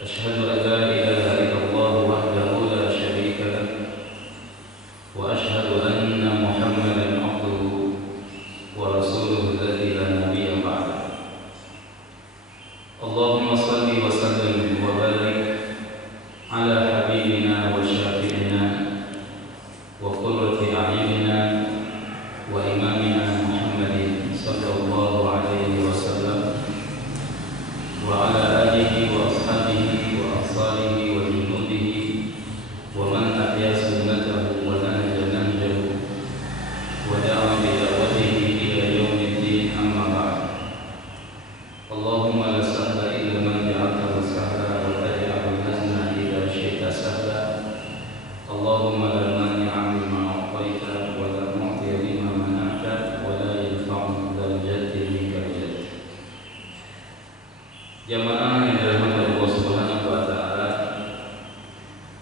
أشهد أن لا إله إلا الله وحده لا شريك له وأشهد أن محمدا عبده ورسوله الذي لا نبي بعده. اللهم صل وسلم وبارك على حبيبنا وشافعنا وقرة أعيننا وإمامنا محمد صلى الله عليه وسلم وعلى آله وأصحابه وأنصاره وجنوده ومن أحيا سنته ونهج نهجه ودعا بدعوته إلى يوم الدين. أما بعد، اللهم لا سهل إلا ما جعلته سهلا وتجعل الحزن إذا شئت سهلا. اللهم لا مانع لما أعطيت ولا معطي لما منعت ولا ينفع ذا الجد منك الجد. Jamaah yang dirahmati Allah Subhanahu wa taala,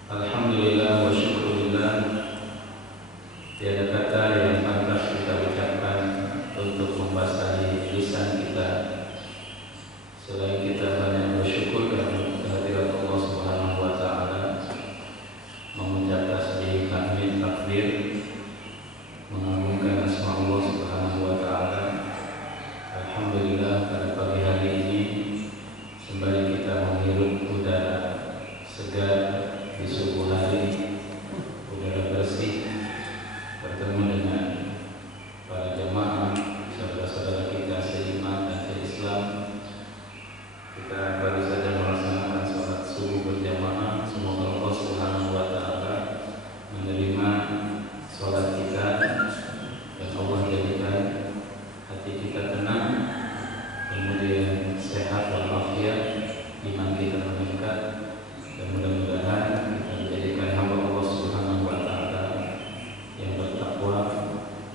alhamdulillah wa syukurillah, tiada kata yang pantas kita ucapkan untuk membasahi lisan kita selain kita banyak bersyukur dan kehadirat Allah Subhanahu wa taala, mengucap tasbih, tahmid, takbir, mengagungkan asma Allah Subhanahu wa taala. Alhamdulillah, pada pagi hari ini sembari kita menghirup udara segar di subuh hari, udara bersih, bertemu dengan para jamaah, saudara-saudara kita seiman dan seislam. Kita baru saja melaksanakan sholat subuh berjamaah. Semoga Allah Subhanahu wa taala menerima sholat kita dan Allah jadikan hati kita tenang, kemudian sehat walafiat, iman kita meningkat, dan mudah-mudahan kita menjadikan hamba Allah Subhanahu wa taala yang bertakwa,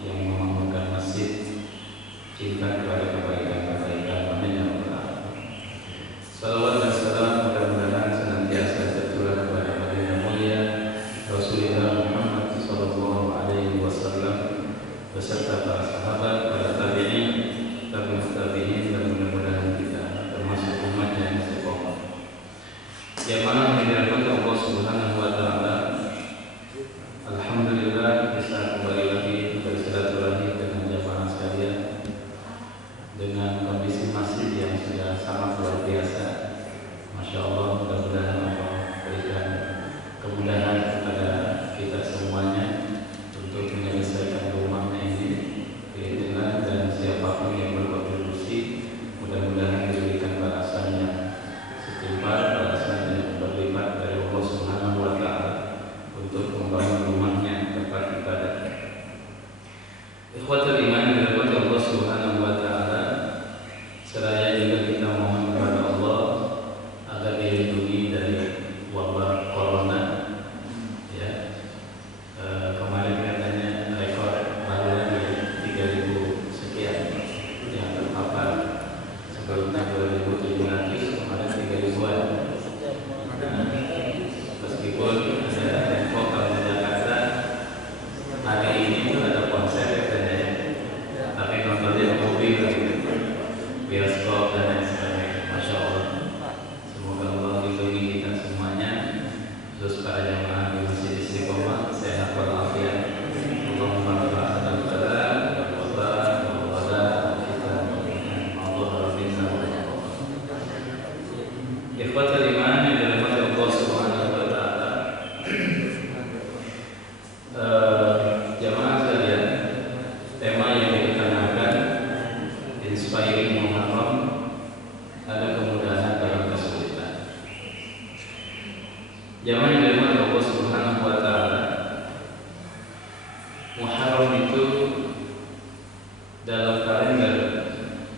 yang memakmurkan masjid, cinta kepada kebaikan-kebaikan. Amin ya rabbal alamin. Salawat dan salam mudah-mudahan senantiasa tercurah kepada baginda mulia Rasulullah Muhammad sallallahu alaihi wasallam beserta para sahabat, para tabi'in, tabi'in, dan mudah-mudahan kita termasuk umat yang istiqomah. Jamaah yang dirahmati Allah Subhanahu wa taala, alhamdulillah bisa kembali lagi bersilaturahmi dengan jamaah sekalian dengan kondisi masjid yang sudah sangat luar biasa. Masya Allah, mudah-mudahan Allah berikan kemudahan kepada kita semuanya untuk menyelesaikan rumahnya ini biidznillah, dan siapapun yang berkontribusi mudah-mudahan diberikan balasan yang setimpal, balasan yang berlipat dari Allah Subhanahu wa taala untuk membangun rumahnya tempat ibadah. Ikhwatul iman yang dirahmati Allah Subhanahu wa taala, seraya juga kita mohon kepada Allah agar dilindungi dari wabah corona. Ya, kemarin katanya rekor baru lagi 3.000 sekian yang terpapar. Sebelumnya 2.700, kemarin 3.000-an. Meskipun ada info kalau di Jakarta hari ini pun ada konser katanya, tapi nontonnya mobil gitu, bioskop dan lain sebagainya. Masya Allah, semoga Allah lindungi kita semuanya, khusus para jamaah di Masjid Istiqomah, sehat walafiat. Allahumma ba'adan bala ikhwatul iman yang dirahmati Allah Subhanahu wa taala. Jamaah sekalian, tema yang dikenakan Inspiring Muharram, ada kemudahan dalam kesulitan. Jamaah yang dirahmati Allah Subhanahu wa taala, Muharram itu dalam kalender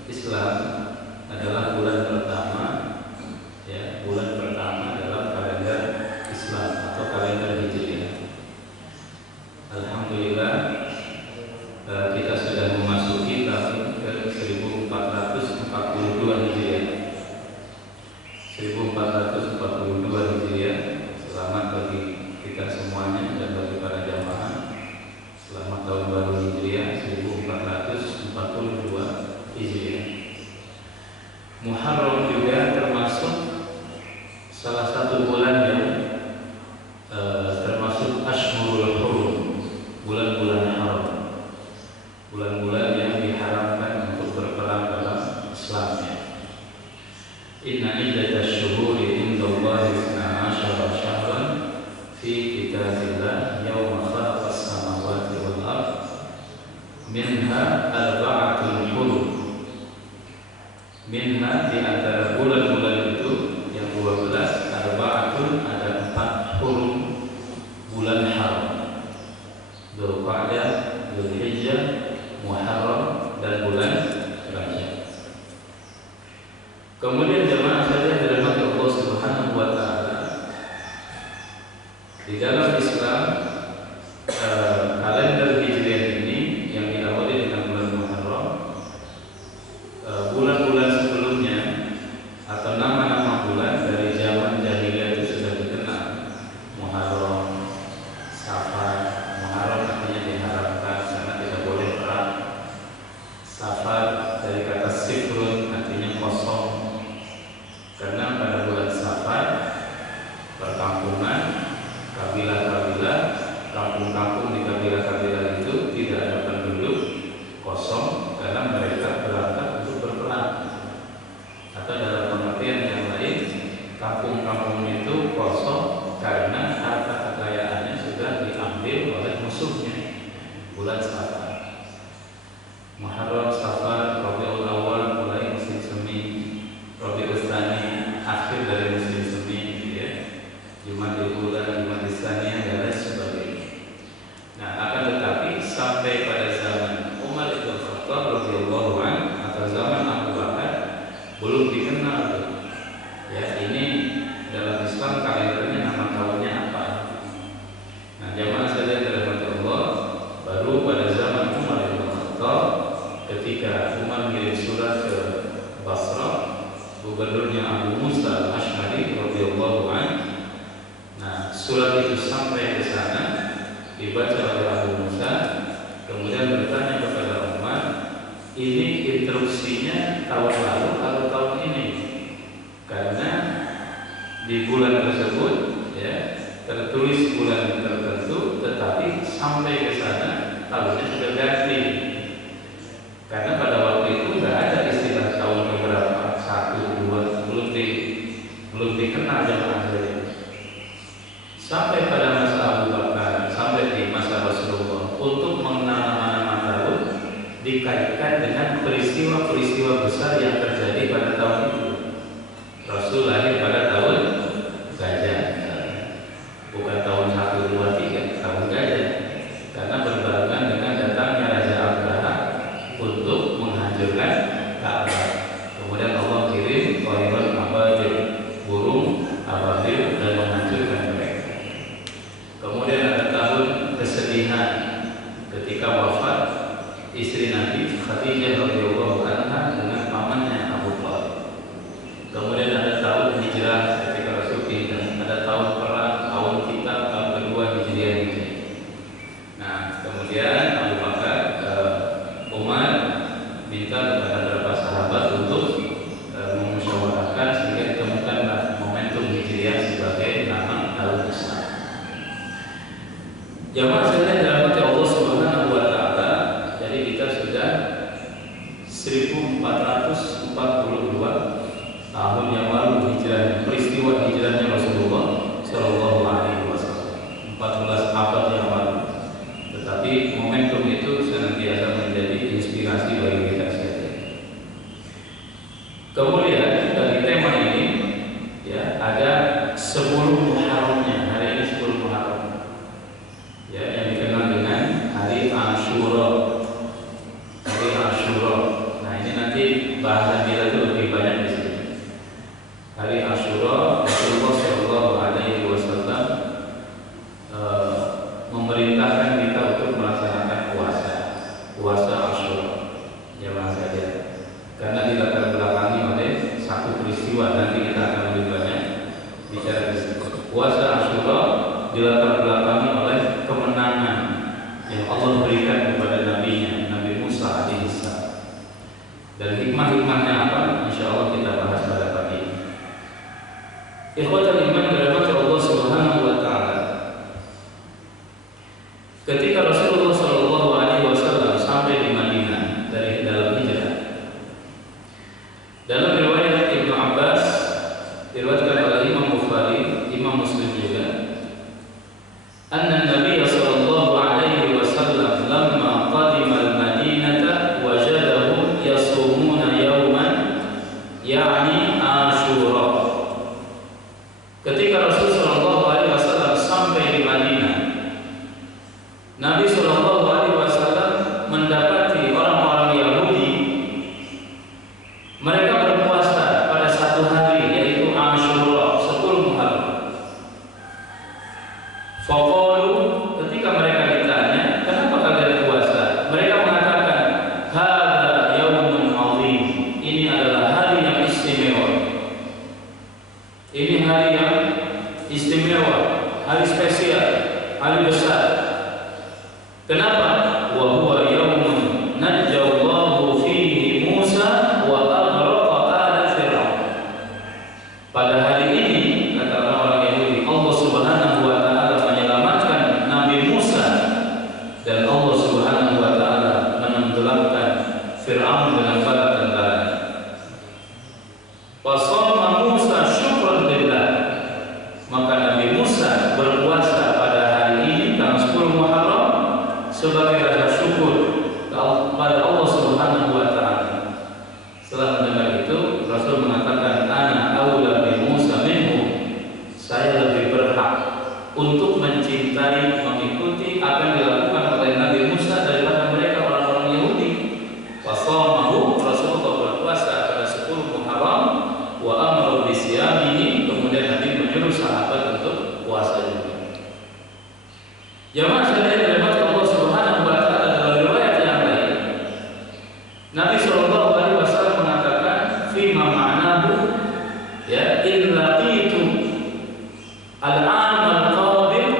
Islam adalah bulan pertama, ya, bulan pertama dalam kalender Islam atau kalender Hijriah. Alhamdulillah, kita sudah memasuki tahun ke 1442 Hijriah. 1442 Hijriah. Selamat salah satu bulan yang termasuk Ashhurul Hurum, bulan-bulan haram, bulan-bulan yang diharamkan untuk berperang dalam Islamnya. Inna iddatash syuhuri indallahi 12 syahran fi kitabillah yauma khalaqas samawati wal ardh minha arba'atun hurum. Minha di antara bulan-bulan itu yang 12, arba'atun ada 4 hurum bulan haram. Dzulqa'dah, Dzulhijjah, Muharram dan bulan Rajab. Kemudian jemaah sekalian dirahmati Allah Subhanahu wa taala, di dalam Islam kalender Hijriah ini yang diawali dengan bulan Muharram, bulan-bulan sebelumnya atau nama-nama bulan dari zaman jahiliyah itu sudah dikenal. Muharram, Safar. Muharram artinya diharamkan karena tidak boleh perang. Safar dari kata sifrun artinya kosong, karena pada bulan Safar perkampungan, kabilah-kabilah, kampung-kampung di kabilah-kabilah itu tidak ada penduduk, kosong, karena mereka berangkat untuk berperang. Atau dalam pengertian yang lain, kampung-kampung itu kosong karena harta kekayaannya sudah diambil oleh musuhnya. Bulan Safar, Muharram, Safar, Rabiul Awal mulai musim semi, Rabiul Tsani akhir dari musim semi, ya. Jumadil Ula, Jumadil Tsaniyah dan lain sebagainya. Nah, akan tetapi sampai pada zaman Umar bin Khattab radhiyallahu anhu atau zaman Abu Bakar belum dikenal tuh. Ya, ini dalam Islam kalendernya nama tahunnya apa? Nah, jamaah sekalian dirahmati Allah, baru pada zaman Umar bin Khattab ketika Umar mengirim surat ke Basrah, gubernurnya Abu Musa Al-Asy'ari radhiyallahu anhu. Nah, surat itu sampai ke sana, dibaca oleh Abu Musa, kemudian bertanya kepada Umar, ini instruksinya tahun lalu atau tahun ini? Karena di bulan tersebut, ya, tertulis bulan tertentu, tetapi sampai ke sana tahunnya sudah ganti. Karena pada waktu itu nggak ada istilah tahun keberapa, 1, 2, belum dikenal jamaah sekalian. Sampai pada masa Abu Bakar, sampai di masa Rasulullah, untuk mengenal nama-nama tahun dikaitkan dengan peristiwa-peristiwa besar yang terjadi pada tahun itu. Rasul lahir pada tahun gajah, bukan tahun 1, 2, 3, tahun gajah, karena berbarengan dengan datangnya Raja Abraha untuk menghancurkan Ka'bah. Kemudian Allah kirim Thairun Ababil, burung ababil, dan menghancurkan mereka. Kemudian ada tahun kesedihan ketika wafat istri Nabi Khadijah radhiyallahu anha dengan pamannya Abu Thalib. Kemudian ada tahun hijrah ketika Rasul pindah, ada tahun perang, tahun kita, tahun kedua Hijriah ini. Nah, kemudian Abu Bakar, Umar minta kepada beberapa sahabat untuk memusyawarahkan sehingga ditemukanlah momentum Hijriah sebagai nama tahun Islam. Jamaah sekalian dirahmati Allah Subhanahu wa taala, jadi kita sudah 1442 tahun yang lalu hijrah, peristiwa hijrahnya Rasulullah Shallallahu Alaihi Wasallam, 14 abad yang lalu. Tetapi momentum itu senantiasa menjadi inspirasi bagi kita sekalian. Kemudian dari tema ini, ya, ada 10 Muharramnya. Hari ini 10 Muharram, ya, yang dikenal dengan Hari Asyura. Hari Asyura. Nah, ini nanti bahasan kita itu lebih banyak di sini. Hari Asyura, Rasulullah Shallallahu Alaihi Wasallam memerintahkan kita untuk melaksanakan puasa Asyura, jemaah sekalian. Karena dilatar belakangi oleh satu peristiwa, nanti kita akan lebih banyak bicara di situ. Puasa Asyura dilatar belakangi oleh kemenangan yang Allah berikan kepada Nabi-Nya, Nabi Musa alaihissalam. Dan hikmah-hikmahnya apa? Insya Allah kita bahas pada pagi ini. Ikhwatal diriwayatkan oleh Imam Bukhari, Imam Muslim juga, anna Nabi sallallahu alaihi wasallam lamma qadima al-Madinata wajadahum yasumuna yawman ya'ni Asyura. Ketika Rasul sallallahu alaihi wasallam sampai di Madinah, Nabi sallallahu alaihi wasallam mendapati orang-orang Yahudi mereka berpuasa pada satu hari, yaitu Asyura, 10 Muharram. Faqalu, ketika mereka ditanya, kenapa kalian puasa? Mereka mengatakan, hadza yaumun azim. Ini adalah hari yang istimewa. Ini hari yang istimewa, hari spesial, hari besar. Kenapa? Wa huwa yaumun najjallahu fihi Musa wa aghraqa ala Fir'aun. Pada hari ini, kata orang-orang Yahudi, Allah Subhanahu wa taala menyelamatkan Nabi Musa dan Allah Subhanahu wa taala menenggelamkan Fir'aun dengan bala tentara. Wa shoma Musa syukran lillah. Maka Nabi Musa berpuasa pada hari ini tanggal 10 Muharram sebagai rasa syukur kepada Allah Subhanahu wa taala. Setelah mendengar itu, Rasul mengatakan, ana aula bi Musa minhu. Saya lebih berhak untuk mencintai, mengikuti apa yang dilakukan oleh Nabi Musa daripada mereka orang-orang Yahudi. Wasamahu, Rasulullah berpuasa pada 10 Muharram wa amara bi siyamihi, kemudian Nabi menyuruh sahabat untuk puasa juga. Jamaah sekalian dirahmati Allah Subhanahu wa taala, dalam riwayat yang lain Nabi sallallahu alaihi wasallam mengatakan fi ma ma'nahu, ya, in laqitu al-'am al-qabil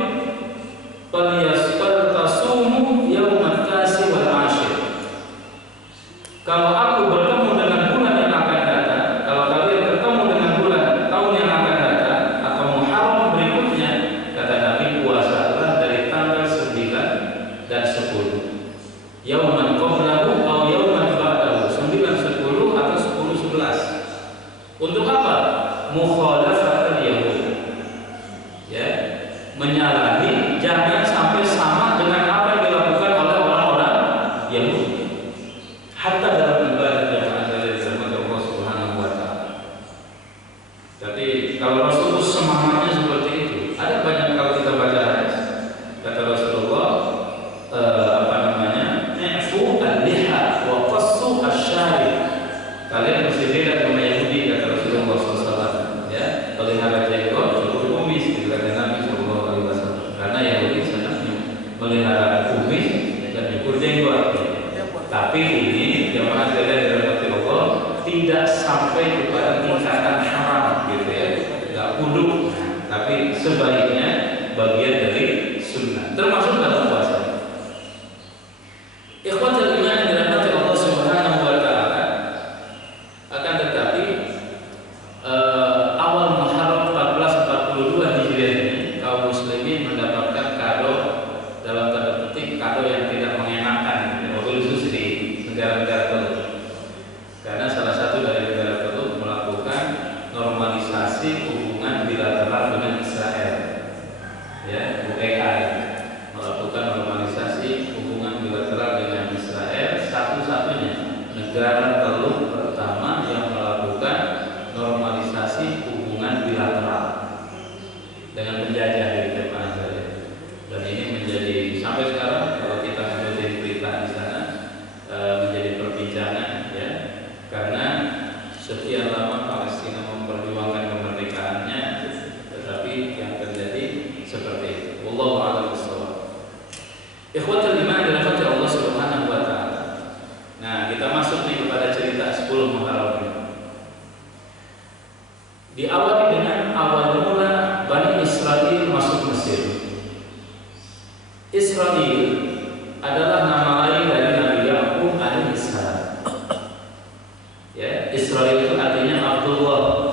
falyastasumu yawm at-tasi wal 'ashir. Kalau aku bertemu dengan bulan yang akan datang, kalau kalian bertemu dengan bulan tahun yang akan datang atau Muharram berikutnya, kata Nabi, puasalah dari tanggal 9 dan 10. Yauman qablahu atau yauman ba'dahu, 9, 10 atau 10, 11. Untuk apa? Mukhalafatul Yahud. Ya, menyalahi, jangan sampai sama dengan apa yang dilakukan oleh orang-orang Yahudi. Hatta dalam ibadah jamaah dari firman Allah Subhanahu wa taala. Jadi kalau Rasulullah semangatnya seperti itu, ada banyak kalau kita baca hadis. Kata Rasulullah, "I'fu al-liha wa qassu asy-syarib." Kalian mesti beda dengan Yahudi, kata Rasulullah SAW. Ya, pelihara jenggot, cukur kumis, kata Nabi SAW. Karena Yahudi senang melihara kumis dan cukur jenggot. Tapi ini jamaah sekalian dirahmati Allah, tidak sampai kepada tingkatan haram, gitu ya, tidak kudu, tapi sebaiknya bagian dari sunnah, termasuk dalam puasa. Ikhwatul iman yang dirahmati Allah Subhanahu wa taala, akan tetapi awal Muharram 1442 Hijriah ini kaum muslimin mendapatkan kado, dalam tanda petik kado yang tidak mengenakan, khusus di negara-negara Teluk. Karena salah satu dari negara Teluk melakukan normalisasi hubungan bilateral dengan Israel, ya, UEI, melakukan normalisasi hubungan bilateral dengan Israel, satu-satunya negara Teluk pertama yang melakukan normalisasi hubungan bilateral dengan penjajah di jemaah saya. Dan ini menjadi sampai sekarang kalau kita mengikuti berita di sana menjadi perbincangan, ya, karena sekian lama Palestina memperjuangkan kemerdekaannya, tetapi yang terjadi seperti itu. Wallahu a'lam bishawab. Ikhwatul iman dirahmati Allah Subhanahu wa taala. Nah, kita masuk nih kepada cerita 10 Muharram ini. Diawali dengan awal mula Bani Israil masuk Mesir. Israil adalah nama lain dari Nabi Ya'qub alaihissalam. Ya, Israil itu artinya Abdullah.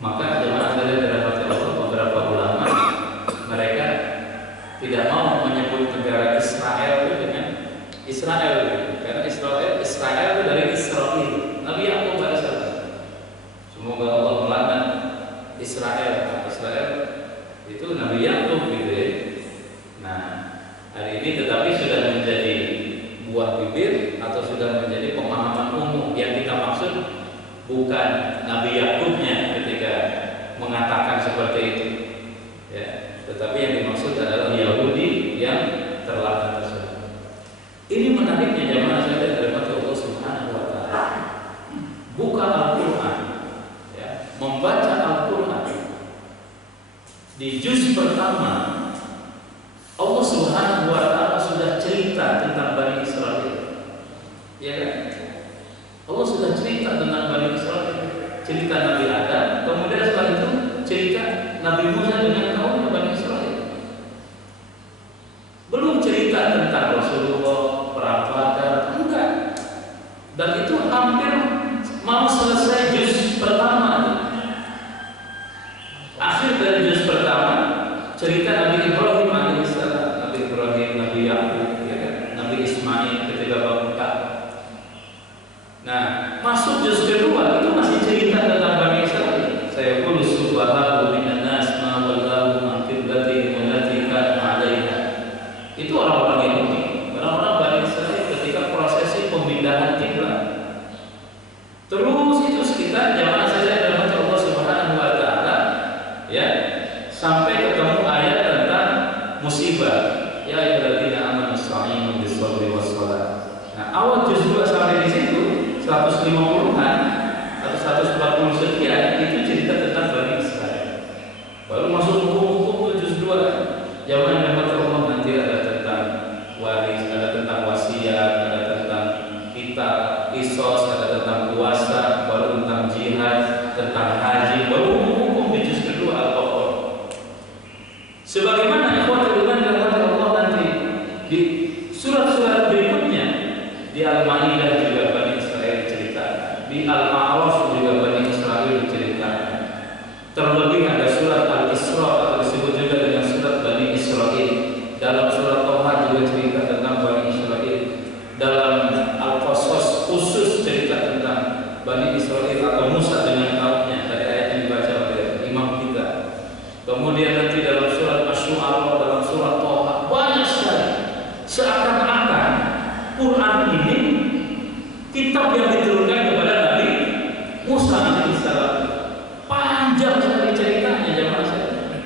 Maka jemaah sekalian dirahmati Allah, beberapa ulama mereka tidak mau menyebut negara Israel itu dengan Israel, karena Israel itu dari Israil, Nabi Ya'qub alaihissalam. Semoga Allah melaknat Nabi Yakubnya ketika mengatakan seperti itu. Ya, tetapi yang dimaksud adalah Yahudi yang terlaknat tersebut. Ini menariknya jamaah sekalian dirahmati Allah Subhanahu wa taala. Buka Al-Qur'an, ya, membaca Al-Qur'an. Di juz pertama Allah Subhanahu wa taala sudah cerita tentang Bani Israel. Ya kan? Allah sudah cerita tentang Bani Israel, cerita Nabi Adam, kemudian setelah itu cerita Nabi Musa dengan kaumnya Bani Israel. Belum cerita tentang Rasulullah, perang Badar, enggak. Dan itu hampir mau selesai juz pertama. Akhir dari juz pertama cerita Nabi Ibrahim alaihissalam, Nabi Ibrahim, Nabi Yakub, ya kan? Nabi Ismail ketika bangun Ka'bah. Nah, masuk juz kedua itu masih cerita tentang Bani Israel. Saya qul subhanahu minan nas ma wallahu an qiblatihim allati kanu 'alaiha. Itu orang-orang Yahudi, orang-orang Bani Israel ketika prosesi pemindahan kiblat. Terus itu sekitar jamaah saya dalam Allah Subhanahu wa taala, ya, sampai ketemu ayat tentang musibah. Ya ayyuhalladzina amanu ista'inu bis-sabri was-shalah. Nah, awal juz 2 sampai di situ 150-an atau 140 sekian itu cerita tentang Bani Israel. Baru masuk hukum-hukum juz 2. Zaman yang Allah nanti ada tentang waris, ada tentang wasiat, ada tentang kitab, qisas, ada tentang puasa, baru tentang jihad, tentang haji, baru hukum di juz kedua Al-Baqarah. Sebagaimana ikhwan dan Allah nanti di surat-surat berikutnya di Al-Maidah juga Bani Israel diceritakan, di Al-A'raf juga Bani Israel diceritakan. Terlebih ada surat Al-Isra atau disebut juga dengan surat Bani Israel. Dalam surat Toha juga cerita tentang Bani Israel. Dalam Al-Qasas khusus cerita tentang Bani Israel atau Musa dengan kaumnya. Tadi ayat yang dibaca oleh imam kita. Kemudian nanti dalam surat Asy-Syu'ara, dalam surat Toha banyak sekali. Seakan-akan Quran ini kitab yang diturunkan kepada Nabi Musa alaihissalam. Panjang sekali ceritanya jemaah sekalian.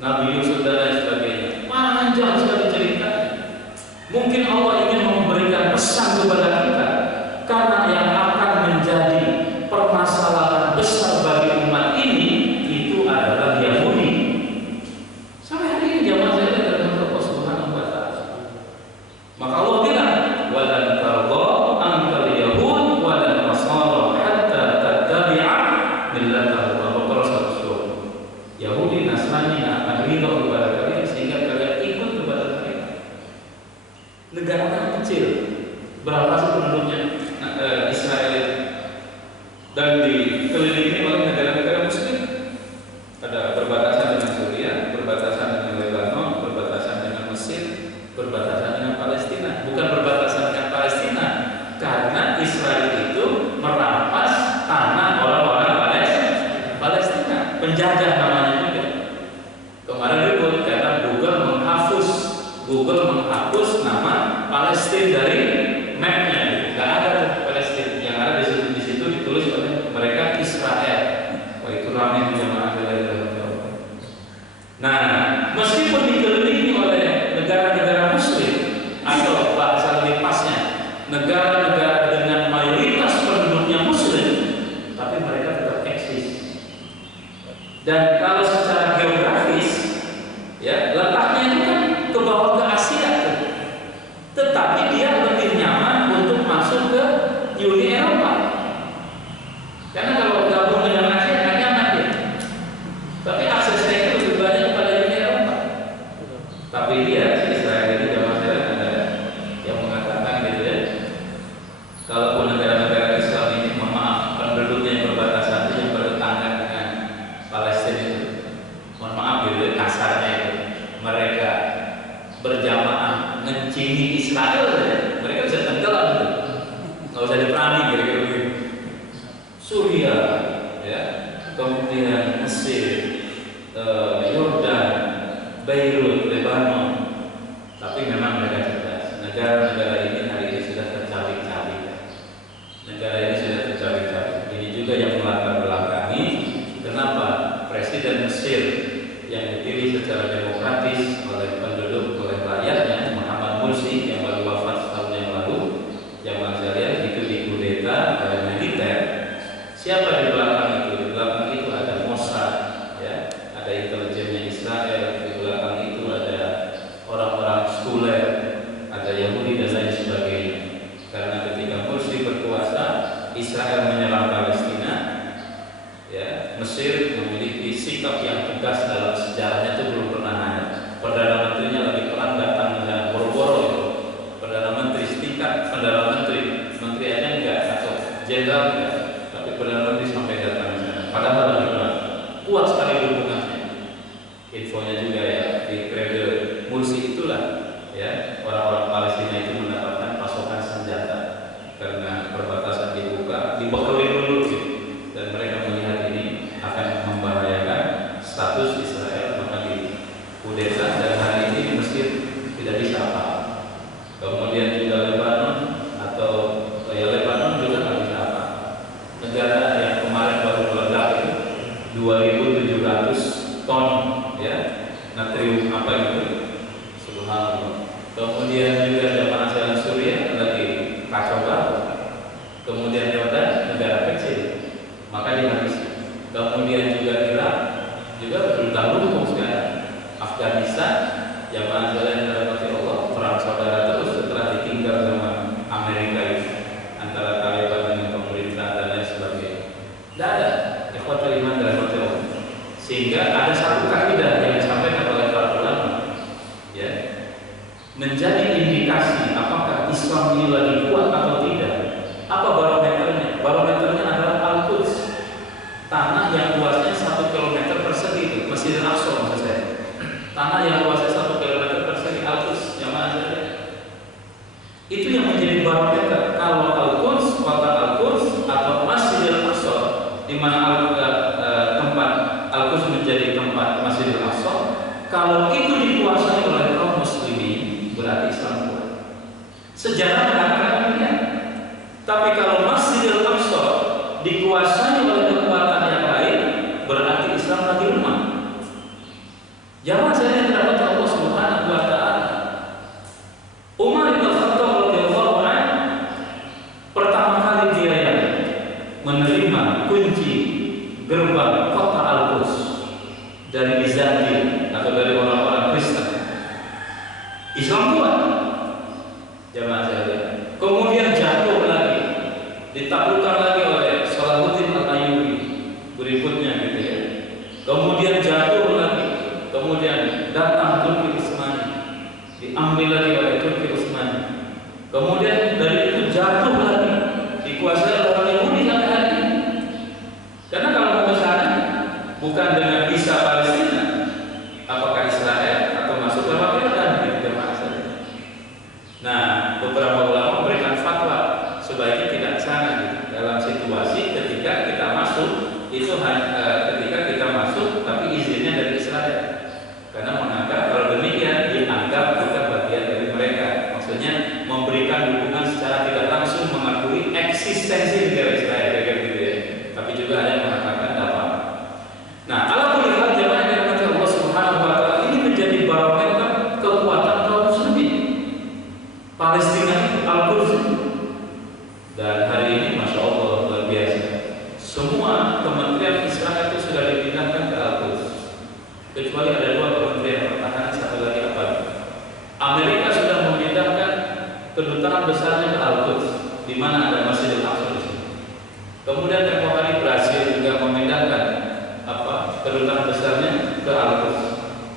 Nabi Yusuf dan lain sebagainya. Panjang sekali ceritanya. Mungkin Allah ingin memberikan pesan kepada kita karena yang akan menjadi permasalahan besar bagi umat ini itu adalah Yahudi. Sampai hari ini jemaah sekalian dalam Allah Subhanahu wa taala. Maka Allah bilang, "Walan tardha ankal yahud walan nasara hatta tattabi'a millatahum." Al-Baqarah 120. Yahudi, Nasrani akan ridho kepada kalian sehingga kalian ikut kepada mereka. Negara yang kecil, berapa sih penduduknya Israel itu? Dan dikelilingi oleh negara-negara Muslim. Ada berbatasan dengan Suriah, berbatasan dengan Lebanon, berbatasan dengan Mesir, berbatasan dengan Palestina. Bukan berbatasan dengan Palestina, karena Israel itu merampas tanah orang-orang Palestina, penjajah namanya juga. Kemarin ribut karena Google menghapus nama Palestina dari mapnya. Nggak ada Palestina, yang ada di situ ditulis oleh mereka Israel. Wah, itu ramai jemaah sekalian. Nah, meskipun dikelilingi oleh negara-negara Muslim atau bahasa lebih pasnya negara-negara dengan mayoritas penduduknya Muslim, tapi mereka tetap eksis. Dan kalau secara geografis, ya letaknya itu kan ke bawah ke Asia, tetapi dia lebih nyaman untuk masuk ke Uni Eropa. Karena kalau gabung dengan Asia nggak nyaman dia. Tapi aksesnya itu lebih banyak kepada Uni Eropa. Tapi dia Israel ini jamaah sekalian ada yang mengatakan gitu ya. Kalaupun negara-negara Islam ini, maaf, penduduknya yang berbatasan itu yang bertetangga dengan Palestina itu, mohon maaf gitu kasarnya itu, mereka berjamaah ngencini Israel saja, mereka bisa tenggelam gitu. Nggak usah diperangi kira-kira begitu. Suriah, ya, kemudian Mesir, Yordan, Beirut, Lebanon. Tapi memang mereka cerdas. Negara-negara ini hari ini sudah tercabik-cabik. Negara ini sudah tercabik-cabik. Ini juga yang melatar belakang secara demokratis oleh penduduk, oleh rakyatnya. Muhammad Mursi yang baru wafat setahun yang lalu, yang sekalian itu dikudeta oleh militer. Siapa di belakang itu? Di belakang itu ada Mossad, ya, ada intelijennya Israel. Di belakang itu ada orang-orang sekuler, ada Yahudi dan lain sebagainya. Karena ketika Mursi berkuasa, Israel menyerang Palestina, ya, Mesir memiliki sikap yang tegas dalam sejarahnya itu belum pernah ada. Perdana Menterinya lagi perang datang dengan boro-boro itu. Perdana Menteri setingkat Perdana Menteri, menteri aja enggak atau jenderal enggak, tapi Perdana Menteri sampai datang di sana. Padahal lagi perang. Kuat sekali dukungannya. Infonya juga ya di periode Mursi itulah, ya, orang-orang Palestina itu mendapatkan pasokan senjata karena perbatasan dibuka, dibekali dulu gitu. Dan mereka melihat ini akan membahayakan status Israel, maka dikudeta, dan hari ini di Mesir tidak bisa apa. Kemudian juga Lebanon, atau ya Lebanon juga tidak bisa apa. Negara yang kemarin baru meledak itu 2.700 ton, ya, natrium apa itu, subhanallah. Kemudian juga jamaah jalan Suriah lagi kacau balau. Kemudian Yordan, negara kecil, maka dihabiskan. Kemudian juga Irak juga bertanggung sekarang. Afghanistan, jamaah jalan dirahmati Allah, perang saudara terus setelah ditinggal sama Amerika itu, antara Taliban dengan pemerintah dan lain sebagainya. Tidak ada ikhwatul iman dirahmati Allah. Sehingga ada satu kaidah yang disampaikan oleh para ulama, ya, menjadi indikasi apakah Islam ini lagi kuat atau tidak. Apa barometernya? Barometernya adalah Al-Quds, tanah yang luasnya 1 km persegi itu, Masjidil Aqsa maksud saya. Tanah yang luasnya 1 km persegi, Al-Quds, yang mana saja. Itu yang menjadi barometer. Kalau Al-Quds, kota Al-Quds atau Masjidil Aqsa, di mana tempat Al-Quds menjadi tempat Masjidil Aqsa, kalau itu dikuasai oleh kaum muslimin, berarti Islam kuat. Sejarah mengatakan demikian. Tapi kalau Masjidil Aqsa dikuasai oleh kekuatan yang lain, berarti Islam lagi lemah. Jamaah saya dirahmati Allah Subhanahu wa taala. Umar bin Khattab radhiyallahu anhu pertama kali dia yang menerima kunci gerbang kota Al-Quds dari Bizantium atau dari orang-orang Kristen. Islam kuat. Jamaah saya. Kemudian jatuh lagi, ditaklukkan lagi oleh Salahuddin Al-Ayyubi berikutnya gitu ya. Kemudian jatuh lagi, kemudian datang Turki Utsmani, diambil lagi oleh Turki Utsmani. Kemudian dari itu jatuh lagi, dikuasai oleh orang Yahudi sampai hari ini. Karena kalau mau ke sana bukan dengan visa Palestina, apakah Israel atau masuk lewat Yordan gitu jemaah saja. Nah, beberapa ulama memberikan fatwa sebaiknya tidak ke sana gitu. Dalam situasi ketika kita masuk itu ketika kita masuk tapi izinnya dari Israel. Karena menganggap kalau demikian dianggap kita bagian dari mereka. Maksudnya memberikan dukungan secara tidak langsung mengakui eksistensi negara Israel kayak gitu ya. Tapi juga ada yang mengatakan dapat. Nah, kalau melihat jamaah yang dirahmati Allah Subhanahu wa taala, ini menjadi barometer kekuatan kaum muslimin. Palestina itu Al-Quds. Dan hari ini Masya Allah luar biasa, semua kementerian Israel itu sudah dipindahkan ke Al-Quds, kecuali ada 2 kementerian pertahanan, satu lagi apa? Amerika sudah memindahkan kedutaan besarnya ke Al-Quds, di mana ada Masjidil Aqsa di sini. Kemudian tempoh hari Brasil juga memindahkan kedutaan besarnya ke Al-Quds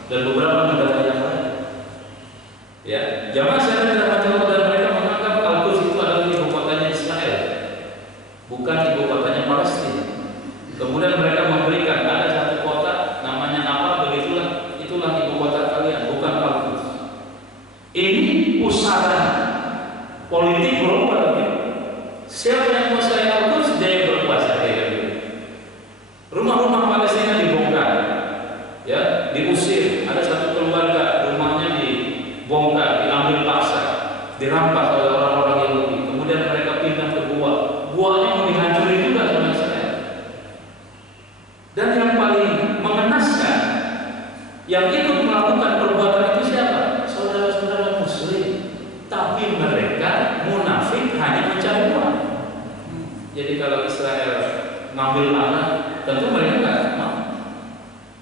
dan beberapa negara yang lain. Ya, jamaah saya dirahmati Allah, dan mereka menganggap Al-Quds itu adalah ibu kotanya Israel, bukan ibu kotanya Palestina. Kemudian mereka memberikan ada satu kota namanya apa, begitulah, itulah ibu kota kalian, bukan Al-Quds. Ini pusaran politik global. Siapa yang menguasai Al-Quds, dia yang berkuasa. Rumah-rumah Palestina dibongkar, ya, diusir. Ada satu keluarga rumahnya dibongkar, diambil paksa, dirampas oleh orang-orang Yahudi. Kemudian mereka pindah ke guanya mau dihancurin juga sama Israel. Dan yang paling mengenaskan, Yang ikut melakukan perbuatan itu siapa? Saudara-saudara Muslim. Tapi mereka munafik hanya mencari uang. Jadi kalau Israel ngambil anak, tentu mereka nggak mau.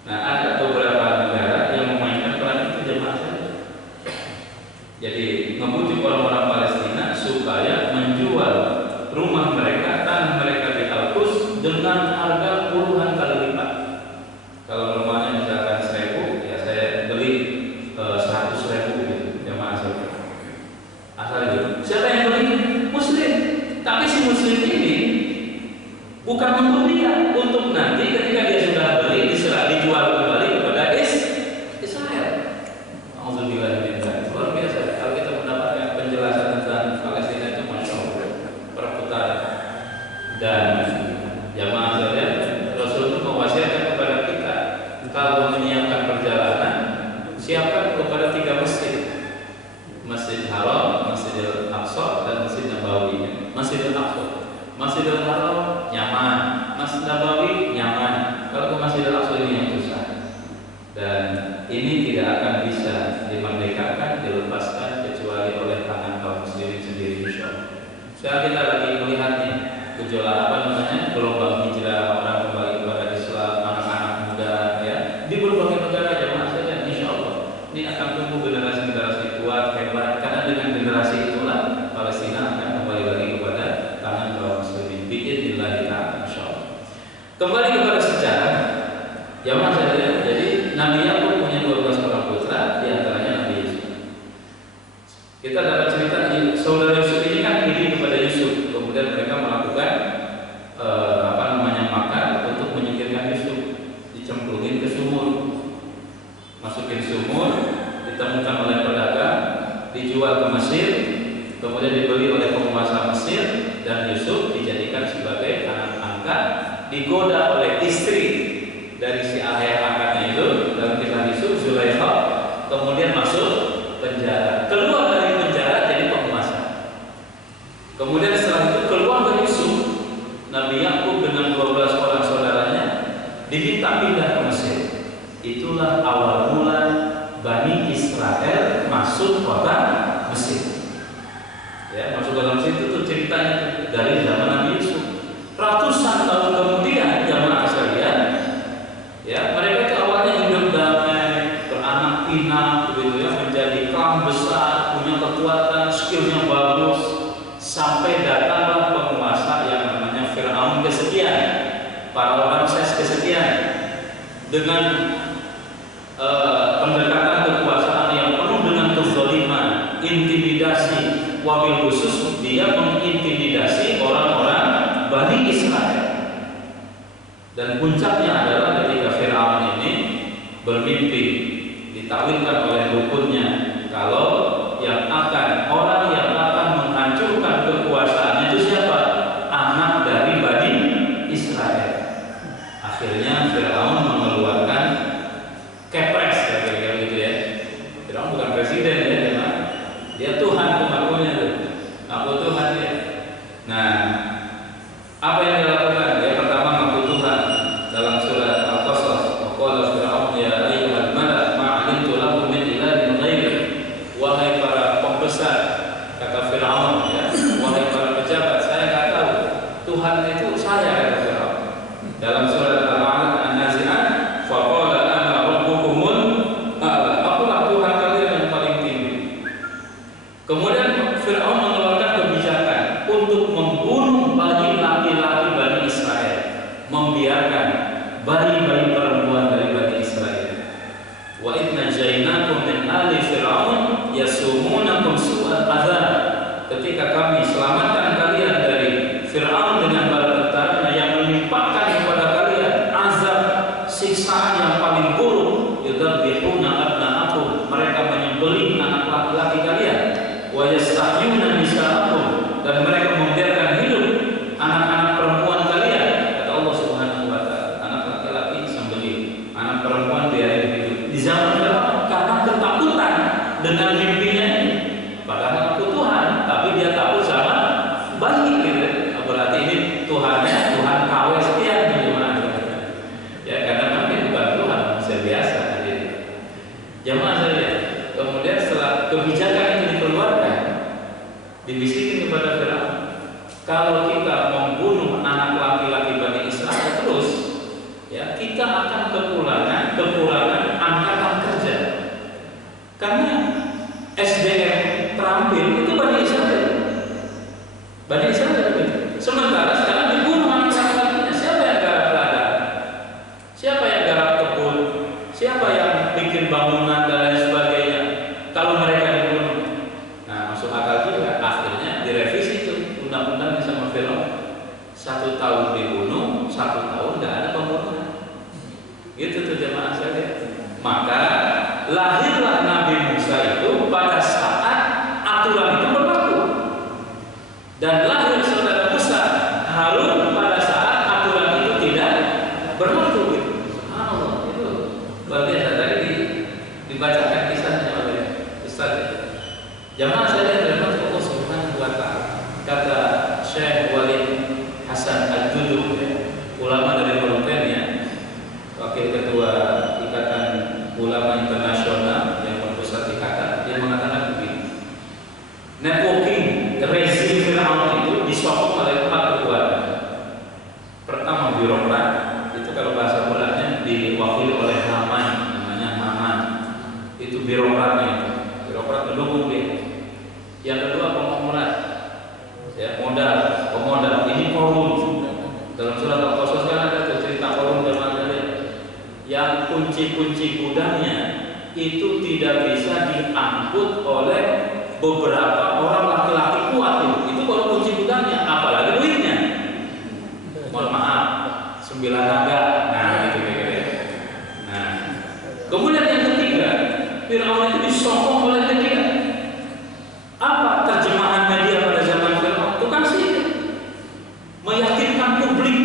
Nah, ada beberapa negara yang memainkan peran itu jemaah saja. Jadi membujuk orang-orang Palestina supaya menjual rumah mereka, tanah mereka di Al-Quds dengan harga puluhan kali lipat. Kalau rumahnya misalkan 1.000, ya saya beli 100.000 gitu, jemaah saja. Asal itu. Siapa yang beli? Muslim. Tapi si Muslim ini bukan untuk dia, untuk nanti ketika dia sudah beli dijual kembali kepada Israel. Alhamdulillah, luar biasa. Kalau kita mendapatkan penjelasan tentang Palestina itu, masya Allah, perputaran. Dan jamaah sekalian, Rasul itu mewasiatkan kepada kita kalau menyiapkan perjalanan, siapkan kepada 3 masjid: Masjid Haram, Masjidil Aqsa, dan Masjid Nabawi. Masjidil Aqsa, Masjidil Haram nyaman, Masjid Nabawi nyaman. Kalau ke Masjidil Aqsa ini yang susah. Dan ini tidak akan bisa dimerdekakan, dilepaskan kecuali oleh tangan kaum muslimin sendiri, insyaallah. Sekarang kita lagi melihat nih gejolak gelombang hijrah, orang kembali kepada Islam, anak-anak muda ya di berbagai negara, jemaah saja, insyaallah. Ini akan tumbuh generasi-generasi kuat, hebat, karena dengan generasi itulah Palestina akan kembali lagi kepada tangan kaum muslimin. Biidznillah ta'ala, insyaallah. Kembali kepada sejarah, jemaah saja. Jadi Nabi Yakub punya 12 orang putra, di antaranya Nabi Yusuf. Kita dapat cerita saudara Yusuf ini kan iri kepada Yusuf, kemudian mereka melakukan makar untuk menyingkirkan Yusuf. Dicemplungin ke sumur, masukin sumur, ditemukan oleh pedagang, dijual ke Mesir, kemudian dibeli oleh penguasa Mesir, dan Yusuf dijadikan sebagai anak angkat, digoda oleh istri dari si ayah angkatnya itu, dalam kisah Yusuf, Zulaikha, kemudian masuk penjara. Keluar dari penjara jadi penguasa. Kemudian setelah itu keluar dari Yusuf, Nabi Yakub dengan 12 orang saudaranya diminta pindah ke Mesir. Itulah awal mula Bani Israel masuk kota Mesir. Ya, masuk kota Mesir itu ceritanya dari zaman Nabi Yusuf. Ratusan tahun kemudian, jamaah sekalian, ya, mereka itu awalnya hidup damai, beranak pinak, begitu ya, menjadi klan besar, punya kekuatan, skillnya bagus, sampai datanglah penguasa yang namanya Fir'aun kesekian, para Ramses kesekian, dengan pendekatan kekuasaan yang penuh dengan kezaliman, intimidasi, wabil khusus dia mengintimidasi orang-orang Bani Israel. Dan puncaknya adalah ketika Fir'aun ini bermimpi, ditakwilkan oleh dukunnya kalau orang yang akan menghancurkan kekuasaannya itu siapa? Anak dari Bani Israel. Akhirnya Fir'aun mengeluarkan kepres, kira-kira gitu ya. Fir'aun bukan presiden ya, dia Tuhan pengakunya tuh, aku Tuhan ya. Nah, apa yang dilakukan? Yang pertama mengaku Tuhan dalam surat Al-Qasas. Waqala Fir'aun ya ayyuhal mala' ma 'alimtu lakum min ilahin ghairi. Wahai para pembesar, kata Fir'aun ya, wahai para pejabat, saya nggak tahu Tuhan itu saya, kata Fir'aun. Dalam surat Al-A'la An-Nazi'at, faqala ana rabbukumul a'la. Akulah Tuhan kalian yang paling tinggi. Kemudian Fir'aun mengeluarkan kebijakan untuk membunuh bayi laki-laki Bani Israel, membiarkan bayi-bayi perempuan dari Bani Israel. Wa idna jainakum min ali Fir'aun yasumunakum su'al adzab. Ketika kami selamatkan kalian dari Fir'aun dengan bala tentaranya yang menimpakan kepada kalian azab, siksaan yang paling buruk, yudzabihuna abna'akum, mereka menyembelih anak laki-laki kalian, wa yastahyuna nisa'akum, dan mereka membiarkan hidup anak-anak perempuan kalian. Kata Allah Subhanahu wa taala, anak laki-laki disembelih, anak perempuan biarin hidup. Di zaman Fir'aun karena ketakutan dengan mimpinya ini. Padahal aku Tuhan, tapi dia takut sama bayi gitu. Berarti ini Tuhannya Tuhan KW sekian gimana? Ya karena nanti bukan Tuhan, saya diwakili oleh Haman, namanya Haman. Itu birokratnya, birokrat pendukung dia. Yang kedua pemodal, ya pemodal. Ini korun. Dalam surat Al-Qasas kan ada cerita korun zaman dulu. Yang kunci-kunci gudangnya itu tidak bisa diangkut oleh beberapa orang laki-laki kuat itu baru kunci gudangnya, apalagi duitnya. Mohon maaf, 9 naga. Nah, gitu kira-kira. Nah, kemudian yang ketiga, Fir'aun itu disokong oleh ketiga. Apa terjemahan media pada zaman Fir'aun? Tukang sihir, meyakinkan publik,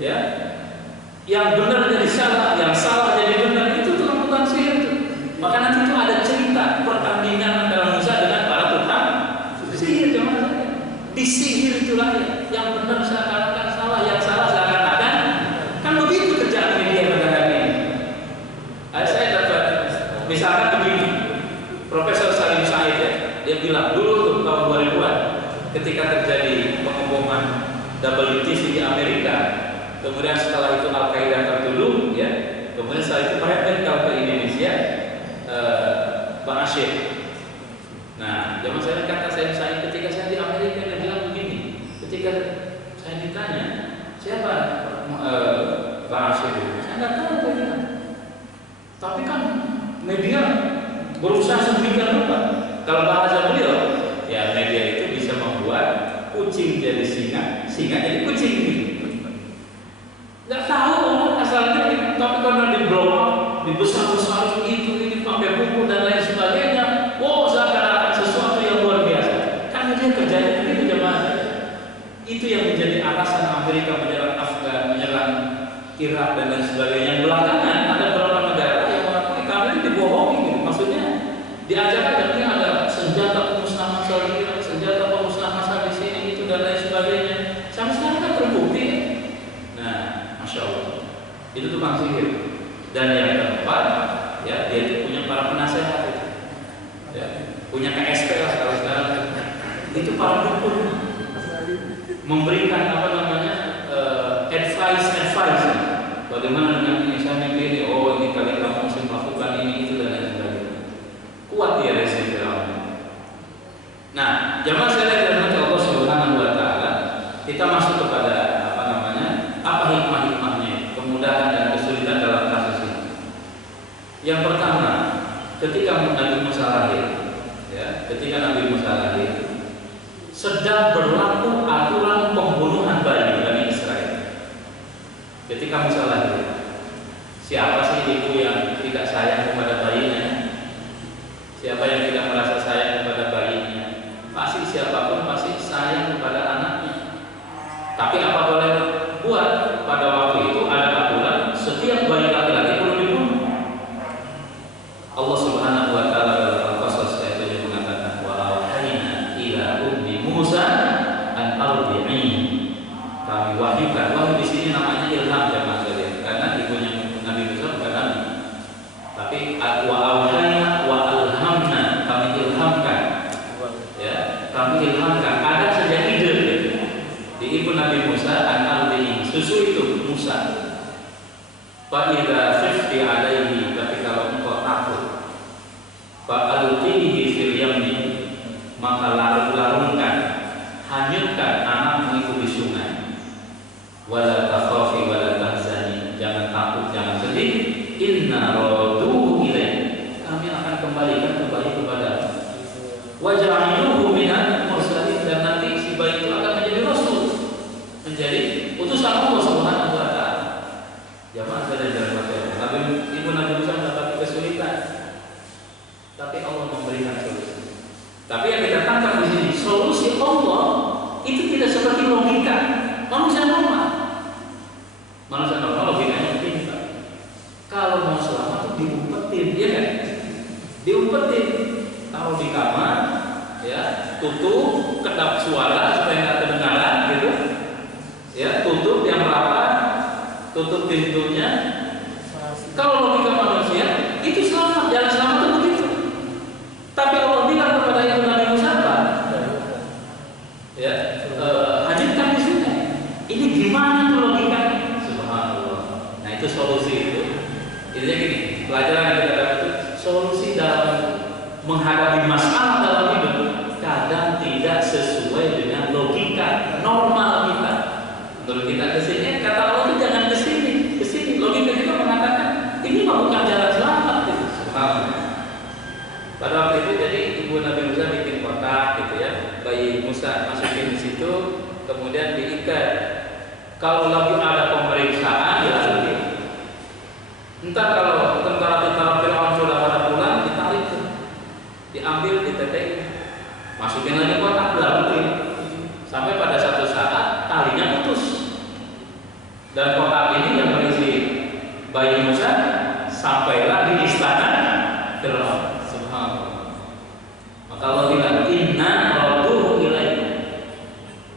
ya. Yang benar jadi salah, yang salah jadi benar, itu tukang sihir itu. Maka nanti itu ada cerita pertandingan antara Musa dengan para tukang sihir, disihir itulah yang benar seakan-akan salah, yang salah seakan-akan. Kan begitu kerjaan media pada hari ini. Saya dapat misalkan begini, Profesor Salim Said ya, dia bilang dulu tuh tahun 2000-an ketika terjadi pengeboman WTC di Amerika, kemudian setelah itu Al-Qaeda tertuduh ya, kemudian setelah itu mereka kalau ke Indonesia Bang Asyik. Nah, zaman saya kata saya ketika saya di Amerika dia bilang begini, ketika saya ditanya siapa Bang Asyik itu, saya nggak tahu dia bilang. Tapi kan media berusaha sedemikian rupa. Kalau bahasa beliau, ya media itu bisa membuat kucing jadi singa, singa jadi kucing. Nggak tahu orang asalnya, tapi karena di blow up, dibesar-besar ini pakai buku dan lain sebagainya. Wow, seakan-akan sesuatu yang luar biasa. Karena dia kerjanya itu jemaah. Itu yang menjadi alasan Amerika menyerang Afgan, menyerang Irak dan lain sebagainya. Belakangan ada beberapa negara yang mengakui kami itu dibohongi. Gitu. Maksudnya diajak aja ada senjata pemusnah massal di Irak, senjata pemusnah massal di sini itu dan lain sebagainya. Sampai sekarang kan terbukti. Nah, Masya Allah, itu tukang sihir. Dan yang keempat, ya dia itu punya para penasehat, ya, punya KSP lah kalau sekarang. Itu para dukun memberikan apa namanya advice. Bagaimana dengan ini saya ini, oh ini kalian kamu mesti melakukan ini itu dan lain sebagainya. Kuat dia resi Fir'aun. Nah, jamaah sekalian dari Allah Subhanahu Wa Taala, kita masuk kepada apa namanya, apa hikmah-hikmahnya, kemudahan dan kesulitan dalam kasus ini. Yang pertama, ketika Nabi Musa lahir, ya, ketika Nabi Musa lahir, sedang berlaku aturan pembunuhan bayi Bani Israel. Ketika Musa lahir, siapa sih ibu yang tidak sayang kepada bayinya? Siapa yang tidak merasa sayang kepada bayinya? Pasti siapapun pasti sayang kepada anaknya. Tapi apa boleh buat? Pada waktu itu ada aturan setiap bayi laki-laki perlu dibunuh. Allah Subhanahu Wa Taala dalam Al-Qasas ayat 7 mengatakan, wa auhayna ila ummi Musa an ardi'i. Kami wahyukan, wahyu di sini namanya ilham jemaah sekalian, karena ibunya Nabi Musa bukan Nabi. Tapi wa auhayna wa alhamna, kami ilhamkan. Ya, kami ilhamkan. Ada saja ide di ibu Nabi Musa an ardi'i, susu itu Musa. Fa idza khifti alaihi, tapi kalau engkau takut, fa alqihi fil yamni, maka larungkan, hanyutkan anakmu itu di sungai. Wala takhafi wala tahzani, jangan takut, jangan sedih. Inna raduhu ilaih, kami akan kembalikan kepada wa ja'aluhu minal mursalin, dan nanti si bayi itu akan menjadi rasul, menjadi utusan Allah Subhanahu Wa Taala. Jamaah sekalian dirahmati Allah, ibu Nabi Musa mendapat kesulitan, tapi Allah memberikan solusi. Tapi yang kita tangkap di sini, solusi Allah itu tidak seperti logika manusia normal. Manusia normal logikanya begini, Pak. Kalau mau selamat itu diumpetin, ya kan? Diumpetin, taruh di kamar, ya, tutup, kedap suara supaya nggak kedengaran, gitu. Ya, tutup yang rapat, tutup pintunya. Kalau logika manusia itu selamat, jalan selamat itu begitu. Tapi Allah bilang kepada ibu Nabi Musa apa? Ya, hanyutkan di sungai. Ini gimana tuh logikanya? Subhanallah. Nah itu solusi itu. Intinya gini, pelajaran yang kita dapat itu solusi dalam menghadapi masalah dalam hidup kadang tidak sesuai dengan logika normal kita. Menurut kita kesini, kata Allah itu jangan kesini, kesini. Logika kita mengatakan ini mah bukan jalan selamat. Gitu. Pada waktu itu jadi ibu Nabi Musa bikin kotak gitu ya, bayi Musa masukin di situ, kemudian diikat. Kalau lagi ada pemeriksaan dilalui. Entar kalau tentara-tentara Fir'aun sudah pada pulang, ditarik tuh, diambil, ditetek, masukin lagi kotak, dilalui. Sampai pada satu saat talinya putus, dan kotak ini yang berisi bayi Musa sampailah di istana Fir'aun. Subhanallah. Maka Allah bilang, Inna radduhu ilaika.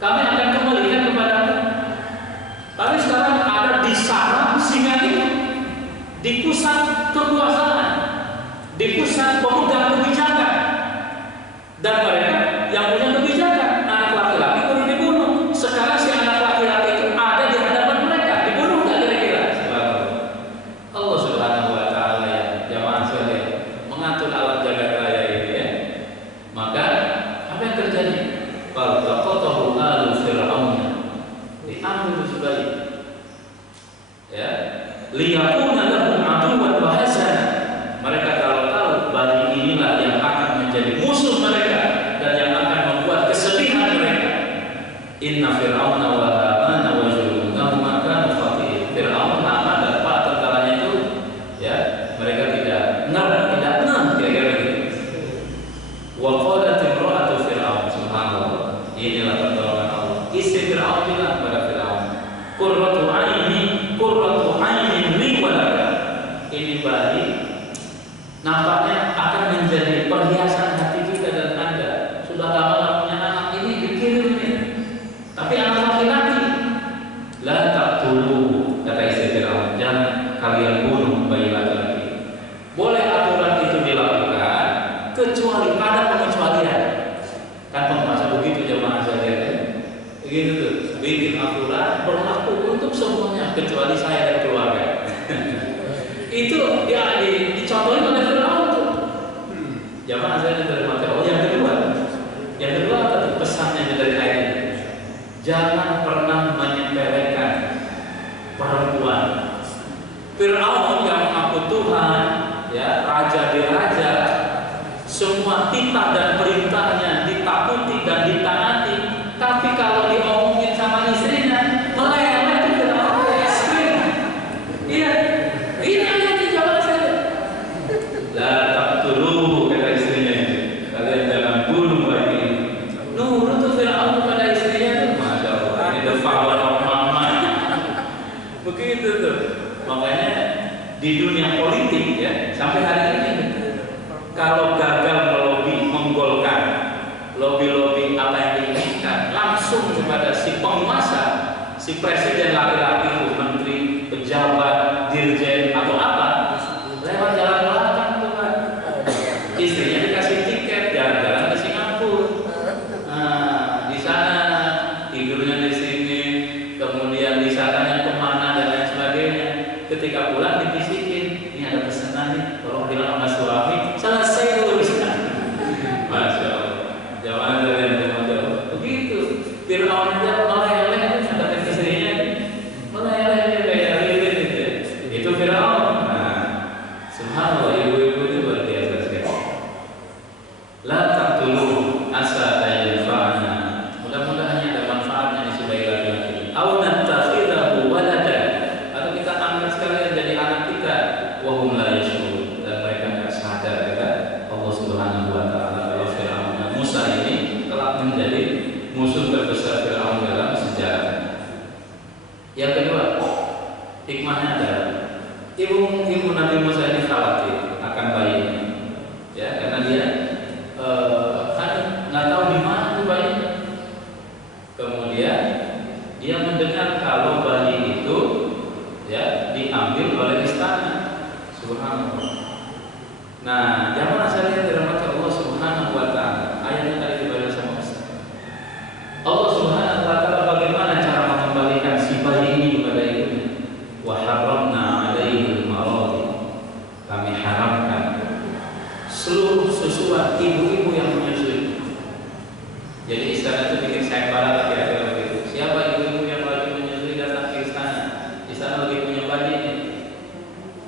Kami akan kembalikan kepadamu. Tapi sekarang ada di sarang singa itu, di pusat kekuasaan, di pusat pemegang kebijakan, dan mereka yang punya kebijakan. Anak laki-laki baru dibunuh. Sekarang si anak laki-laki itu ada di hadapan mereka, dibunuh nggak kira-kira? Allah Subhanahu Wa Taala ya, jamaah sekalian, mengatur alam jagat raya ini ya. Maka apa yang terjadi? Faltaqatahu alu Fir'aun, diambil sebaik ya, liyakuna lahum aduwwan wa hasana. Mereka kalau tahu bayi inilah yang akan menjadi musuh mereka dan yang akan membuat kesedihan mereka. Inna Fir'auna wa Hamana wa junudahuma kanu khati'in. Fir'aun, Haman dan para tentaranya itu ya, mereka tidak kira-kira begitu. Wa qalat imra'atu Fir'aun, subhanallah. Inilah pertolongan Allah. Istri Fir'aun bilang kepada Fir'aun, qurratu ainin li wa laka. Ini bayi nampaknya akan menjadi perhiasan hati kita dan Anda. Sudah lama nggak punya anak, ini dikirim nih. Tapi anak laki-laki. La taqtuluhu, kata istri Fir'aun, jangan kalian bunuh bayi laki-laki. Boleh aturan itu dilakukan, kecuali ada pengecualian. Kan penguasa begitu jamaah sekalian. Begitu tuh, bikin aturan berlaku untuk semuanya kecuali saya dan keluarga. Itu ya dicontohin oleh Fir'aun tuh. Jamaah saya dari materi. Oh, yang kedua apa tuh pesannya dari ayat ini? Jangan pernah menyepelekan perempuan. Fir'aun yang mengaku Tuhan, ya, raja di raja, semua titah dan perintahnya ditakuti dan ditaati. Tapi kalau diomongin sama istrinya, meleleh itu istrinya. Iya, ini ayatnya jawab saya. La taqtuluhu, kata istrinya itu. Kalian jangan bunuh bayi ini. Nurut tuh Fir'aun kepada istrinya tuh, masya Allah. Ini the power of mama. Begitu tuh. Makanya di dunia politik ya, sampai hari ini kalau gagal melobi, menggolkan lobi-lobi apa yang diinginkan langsung kepada si penguasa, si presiden laki-laki, menteri, pejabat, dirjen atau apa, lewat jalan belakang tuh kan. Istrinya dikasih tiket jalan-jalan ke Singapura. Nah, di sana tidurnya di sini, kemudian di sananya kemana dan lain sebagainya. Ketika pulang dibisikin, ini ada pesanan nih, tolong bilang sama suami, selesai urusan. Masya Allah. Jamaah dari yang begitu. Fir'aun aja meleleh kata istrinya, meleleh kayak lilin gitu. Itu Fir'aun. Nah, subhanallah, ibu-ibu itu luar biasa sekali. La taqtuluhu asa yanfa'ana. Mudah-mudahan ada manfaatnya di sebagai laki-laki. Au nattakhidahu walada. Atau kita ambil sekalian jadi anak kita. Wa hum la yashurun. Dan mereka enggak sadar kata Allah Subhanahu wa taala bahwa Fir'aun dan Musa ini telah menjadi musuh terbesar Fir'aun dalam sejarah. Yang kedua, hikmahnya adalah ibu Nabi Musa ini khawatir akan bayi ini, ya, karena dia kan nggak tahu di mana tuh bayi. Kemudian dia mendengar kalau bayi itu ya diambil oleh istana. Subhanallah. Nah, jamaah sekalian dirahmati Allah Subhanahu wa taala. Ayatnya tadi dibaca sama Ustaz. Allah Subhanahu wa taala bagaimana cara mengembalikan si bayi ini kepada ibunya? Wa harramna pagi ini.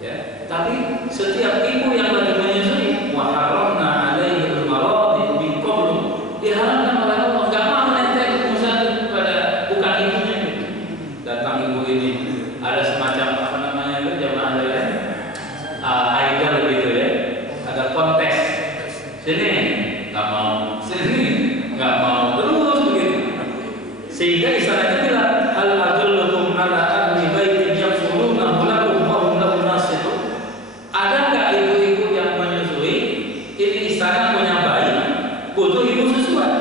Ya, tapi setiap ibu yang lagi menyusui, wa haramna alaihi al-maradi min qablu, diharamkan oleh Allah, enggak mau netek Musa kepada bukan ibunya. Datang ibu ini ada semacam apa namanya itu jamaah ya, idol gitu ya, ada kontes. Sini nggak mau, sini nggak mau, terus begitu. Sehingga istilahnya bilang hal adullukum ala ahli baitin yaqulunahu lakum wa hum lahu nasihun. Ada nggak ibu-ibu yang menyusui? Ini istana punya bayi, butuh ibu susuan.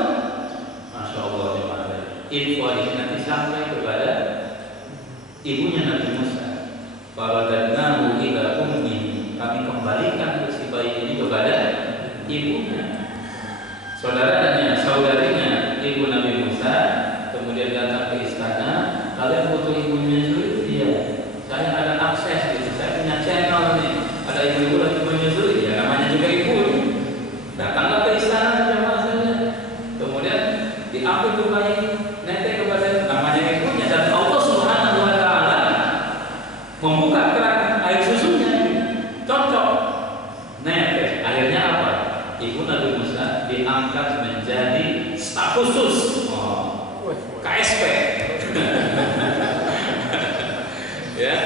Masya Allah jemaah. Info ini nanti sampai kepada ibunya Nabi Musa. Faradadnahu ila ummi, kami kembalikan si bayi ini kepada ibunya. Saudarinya ibu Nabi Musa kemudian datang ke istana. Kalian butuh ibu menyusui? Iya. Saya ada akses gitu. Saya punya channel nih. Ada ibu-ibu lagi menyusui. Ya namanya juga ibu. Datanglah ke istana jemaah saja. Kemudian diambil tuh bayi, netek kepada namanya ibunya, dan Allah Subhanahu wa taala membuka keran air susunya. Cocok. Netek. Akhirnya apa? Ibu Nabi Musa diangkat menjadi staf khusus, KSP. Ya,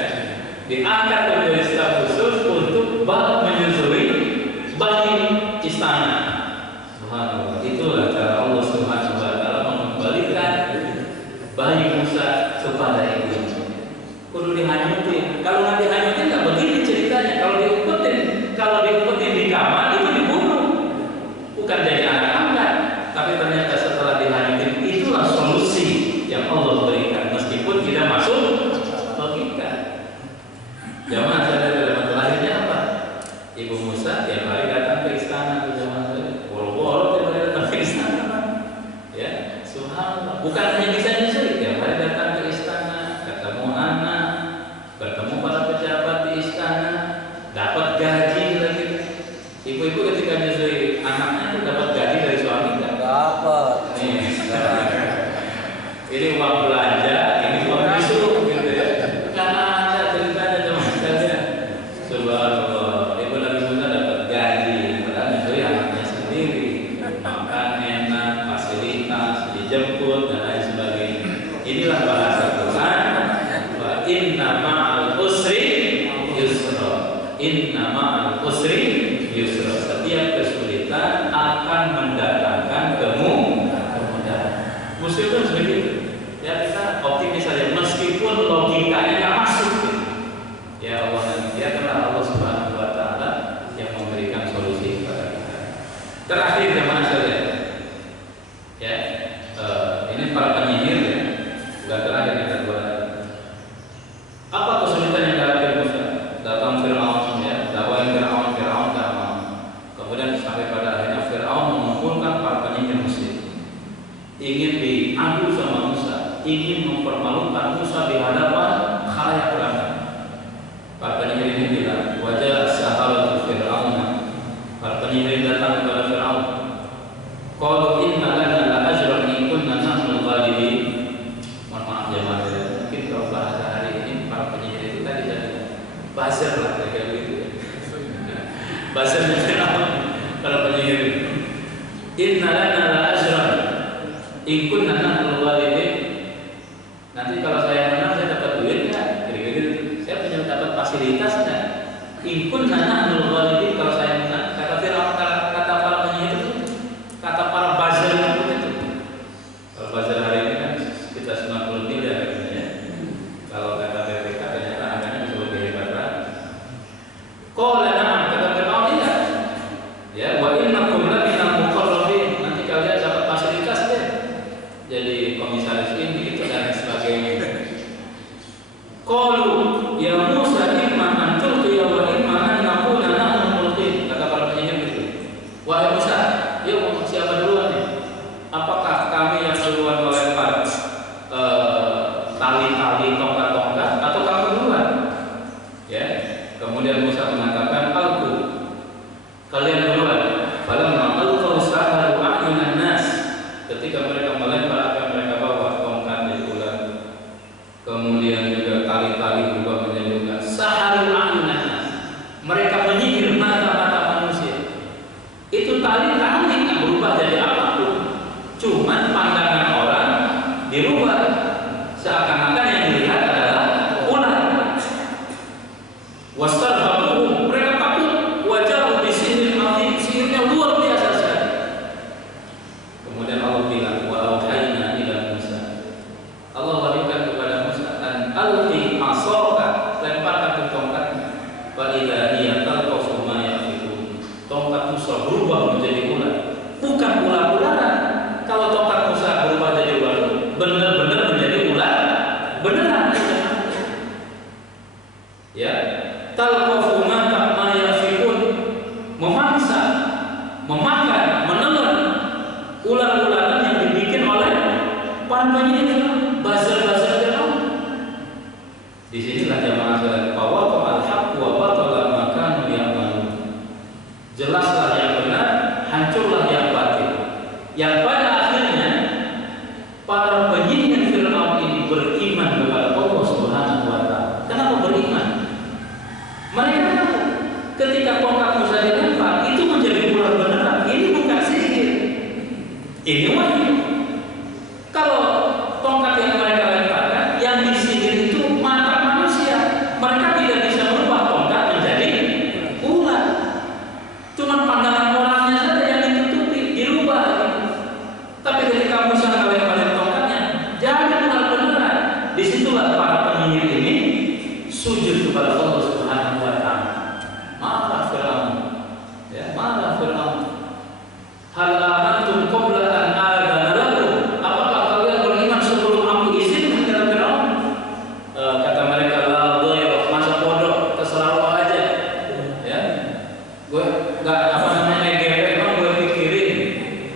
diangkat menjadi staf khusus untuk menyusui bayi istana. Subhanallah. Itulah cara Allah Subhanahu wa taala mengembalikan bayi Musa kepada ibunya. Kudu dihanyutin. Kalau nggak dihanyutin nggak begini ceritanya. Kalau diumpetin di kamar itu dibunuh. Bukan jadi anak angkat. Tapi ternyata setelah dihanyutin itulah solusi yang Allah berikan, meskipun tidak masuk logika. Jamaah saudara, lahirnya apa? Ibu Musa tiap hari datang ke istana, jamaah saudara. Boro-boro tiap hari datang ke istana. Ya, subhanallah. Bukan hanya bisa nyusui, tiap hari datang ke istana, ketemu anak, bertemu para pejabat di istana, dapat gaji lagi. Ibu-ibu ketika nyusui anaknya itu dapat gaji dari suami nggak? Dapat. Ini uang belanja, ini uang bisu, gitu ya. Karena ada ceritanya teman saya. Subhanallah. Ibu Nabi Musa dapat gaji, padahal nyusui anaknya sendiri. Makan enak, fasilitas, dijemput dan lain sebagainya. Inilah bahasa Quran. Wa inna ma'al usri yusra. Inna ma'al usri yusra. Setiap kesulitan akan mendatangkan kemudahan. Muslim itu begitu. Ya, kita optimis saja meskipun logikanya nggak masuk. Ya Allah, ya karena Allah Subhanahu wa taala yang memberikan solusi kepada kita. Terakhir jemaah sekalian. Ya, ini para penyihir ya. Bukan terakhir yang kedua. Apa kesulitan yang dihadapi Musa? Datang Fir'aun ya, dakwain Fir'aun tak mau. Kemudian sampai pada akhirnya Fir'aun mengumpulkan para penyihir Mesir. Ingin diadu sama Musa, ingin mempermalukan Musa di hadapan khalayak ramai. Para penyihir ini bilang, wajah sahabat Fir'aun. Para penyihir datang kepada Fir'aun. Qalu inna lana la ajran in kunna nahnu ghalibin. Mohon maaf jemaah, mungkin kalau bahasa hari ini para penyihir itu tadi jadi buzzer lah kayak gitu. Buzzernya Fir'aun para penyihir. Inna lana la ajran in kunna nahnu ghalibin. Nanti kalau saya menang saya dapat duit nggak? Kira-kira saya punya dapat fasilitas nggak? In kunna nahnu ghalibin, kalau saya menang, kata Fir'aun, kata para penyihir itu, kata para buzzer itu. Kalau buzzer hari ini kan kita 90 miliar gitu ya. Kalau kata BPK ternyata angkanya bisa lebih hebat kan? Qala na'am, kata Fir'aun iya. Ya, wa innakum laminal muqarrabin. Nanti kalian dapat fasilitas deh. Jadi komisaris ini itu dan sebagainya. Qalu ya Musa imma an tulqiya wa imma an naqula nahnu mulqin. Kata para penyihir itu. Wahai Musa, yuk siapa duluan nih? Apakah kami yang duluan melempar tali-tali, tongkat-tongkat, atau kamu duluan? Ya. Kemudian Musa mengatakan, aku, kalian duluan. Falamma alqaw saharu a'yunan nas. Ketika mereka melempar apa yang mereka bawa, tongkat di bulan, kemudian juga tali-tali juga menjadi Wastarhabuhum, mereka takut. Wajahu bisihrin azim, sihirnya luar biasa sekali. Kemudian Allah bilang, wa auhayna ila Musa. Allah wahyukan kepada Musa, an alqi asaka, lemparkan ke tongkatnya. Fa idza hiya talqafu ma yafikun. Tongkat Musa berubah menjadi ular. Bukan ular-ularan. Kalau tongkat Musa berubah jadi ular, benar-benar menjadi ular beneran. Ya, talqafu ma yafikun, memangsa, memakan, menelan ular-ularan yang dibikin oleh para penyihir, buzzer-buzzer Firaun. Disinilah jamaah sekalian, bahwa al-haq wa batala ma kanu ya'malun. Jelaslah yang benar, hancurlah yang batil. Yang pada akhirnya para penyihir Firaun ini beriman kepada Allah Subhanahu wa taala. Kenapa beriman? Mereka tahu ketika tongkat Musa dilempar itu menjadi ular beneran. Ini bukan sihir, ini wahyu. Kalau tongkat yang mereka lemparkan yang disihir itu mata manusia, mereka tidak bisa merubah tongkat menjadi ular. Cuma pandangan orangnya saja yang ditutupi, dirubah. Tapi ketika Musa melemparin tongkatnya, jadi ular beneran. Disitulah para penyihir ini sujud kepada Allah Subhanahu wa taala. Marah Firaun. Ya, marah Firaun. Hal amantum qabla an adzana lakum? Apakah kalian beriman sebelum aku izinkan? Kata Firaun. Kata mereka, la dhair, masa bodoh, terserah lo aja. Ya. Gue enggak apa namanya EGP, emang gue pikirin.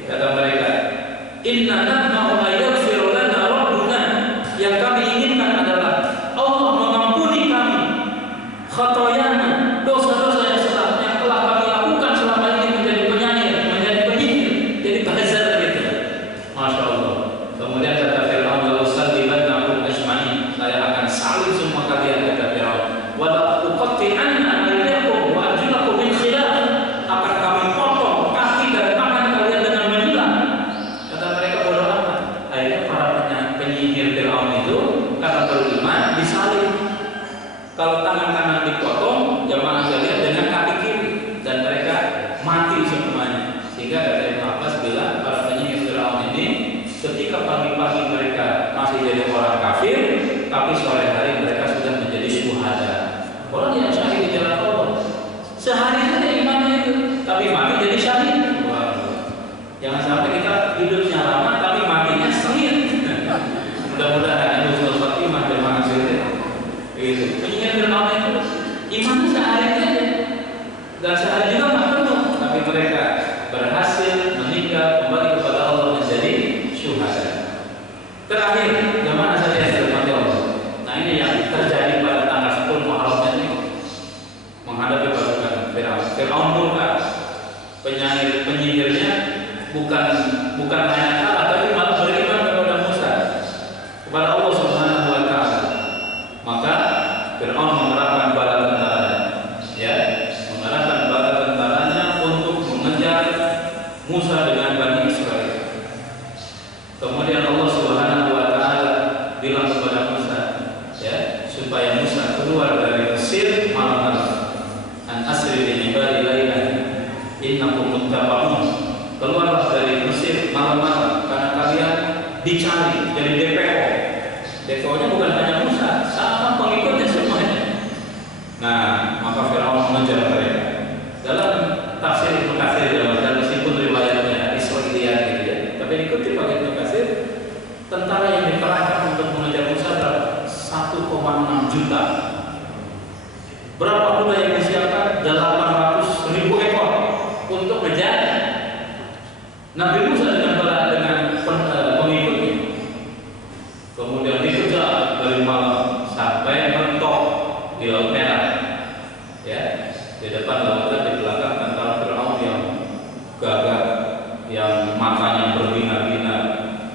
Kata mereka, inna natma'u ayaghfir lana rabbuna. Yang kami inginkan adalah Allah mengampuni kami khotoyana, dosa-dosa yang telah kami lakukan selama ini menjadi penyanyi, menjadi penyihir, jadi buzzer gitu. Masya Allah. Kemudian kata Firaun, la usallibannakum ajma'in, saya akan salib semua kalian, kata Firaun. Wa la uqatti'anna aydakum wa arjulakum min khilaf, akan kami potong kaki dan tangan kalian dengan menyilang. Kata mereka, bodoh amat. Akhirnya para penyihir Firaun itu karena beriman disalib. Kalau tangan kanan dipotong, jamaah sekalian dengan kaki kiri, dan mereka mati semuanya. Sehingga kata Ibnu Abbas bilang, para penyihir Firaun ini ketika pagi-pagi mereka masih jadi orang kafir, tapi sore hari mereka sudah menjadi syuhada, orang yang syahid di jalan Allah. Sehari saja imannya itu, tapi mati jadi syahid. Wah. Jangan sampai kita hidupnya lama tapi matinya sengit. Mudah-mudahan husnul khotimah jamaah sekalian. Itu penyihir Firaun itu iman sehari aja, dan sehari juga nggak penuh, tapi mereka berhasil meninggal kembali kepada Allah menjadi syuhada. Terakhir, jamaah sekalian dirahmati Allah. Nah, ini yang terjadi pada tanggal 10 Muharram ini menghadapi pasukan Firaun. Firaun murka, penyihirnya bukan hanya kalah, tapi malah beriman kepada Musa, kepada Allah Subhanahu wa taala. Maka Firaun mengerahkan bala tentaranya, ya, mengerahkan bala tentaranya untuk mengejar Musa dengan Bani Israel. Kemudian Allah Subhanahu wa taala bilang kepada Musa, ya, supaya Musa keluar dari Mesir malam-malam. An asri bi ibadi lailan innakum muttaba'un. Keluarlah dari Mesir malam-malam karena kalian dicari, jadi DPO. DPO-nya bukan hanya Musa, sama pengikutnya semuanya. Nah, maka Firaun mengejar mereka. Dalam tafsir Ibnu Katsir, dan meskipun riwayatnya Israiliyat gitu ya, tapi dikutip oleh Ibnu Katsir, tentara yang dikerahkan untuk mengejar Musa berapa? 1,6 juta. Berapa kuda yang disiapkan? 800.000 ekor untuk mengejar Nabi Musa dengan pengikutnya. Kemudian dikejar dari malam sampai mentok di Laut Merah, ya, di depan lautan, di belakang tentara Firaun yang gagah, yang matanya berbinar-binar,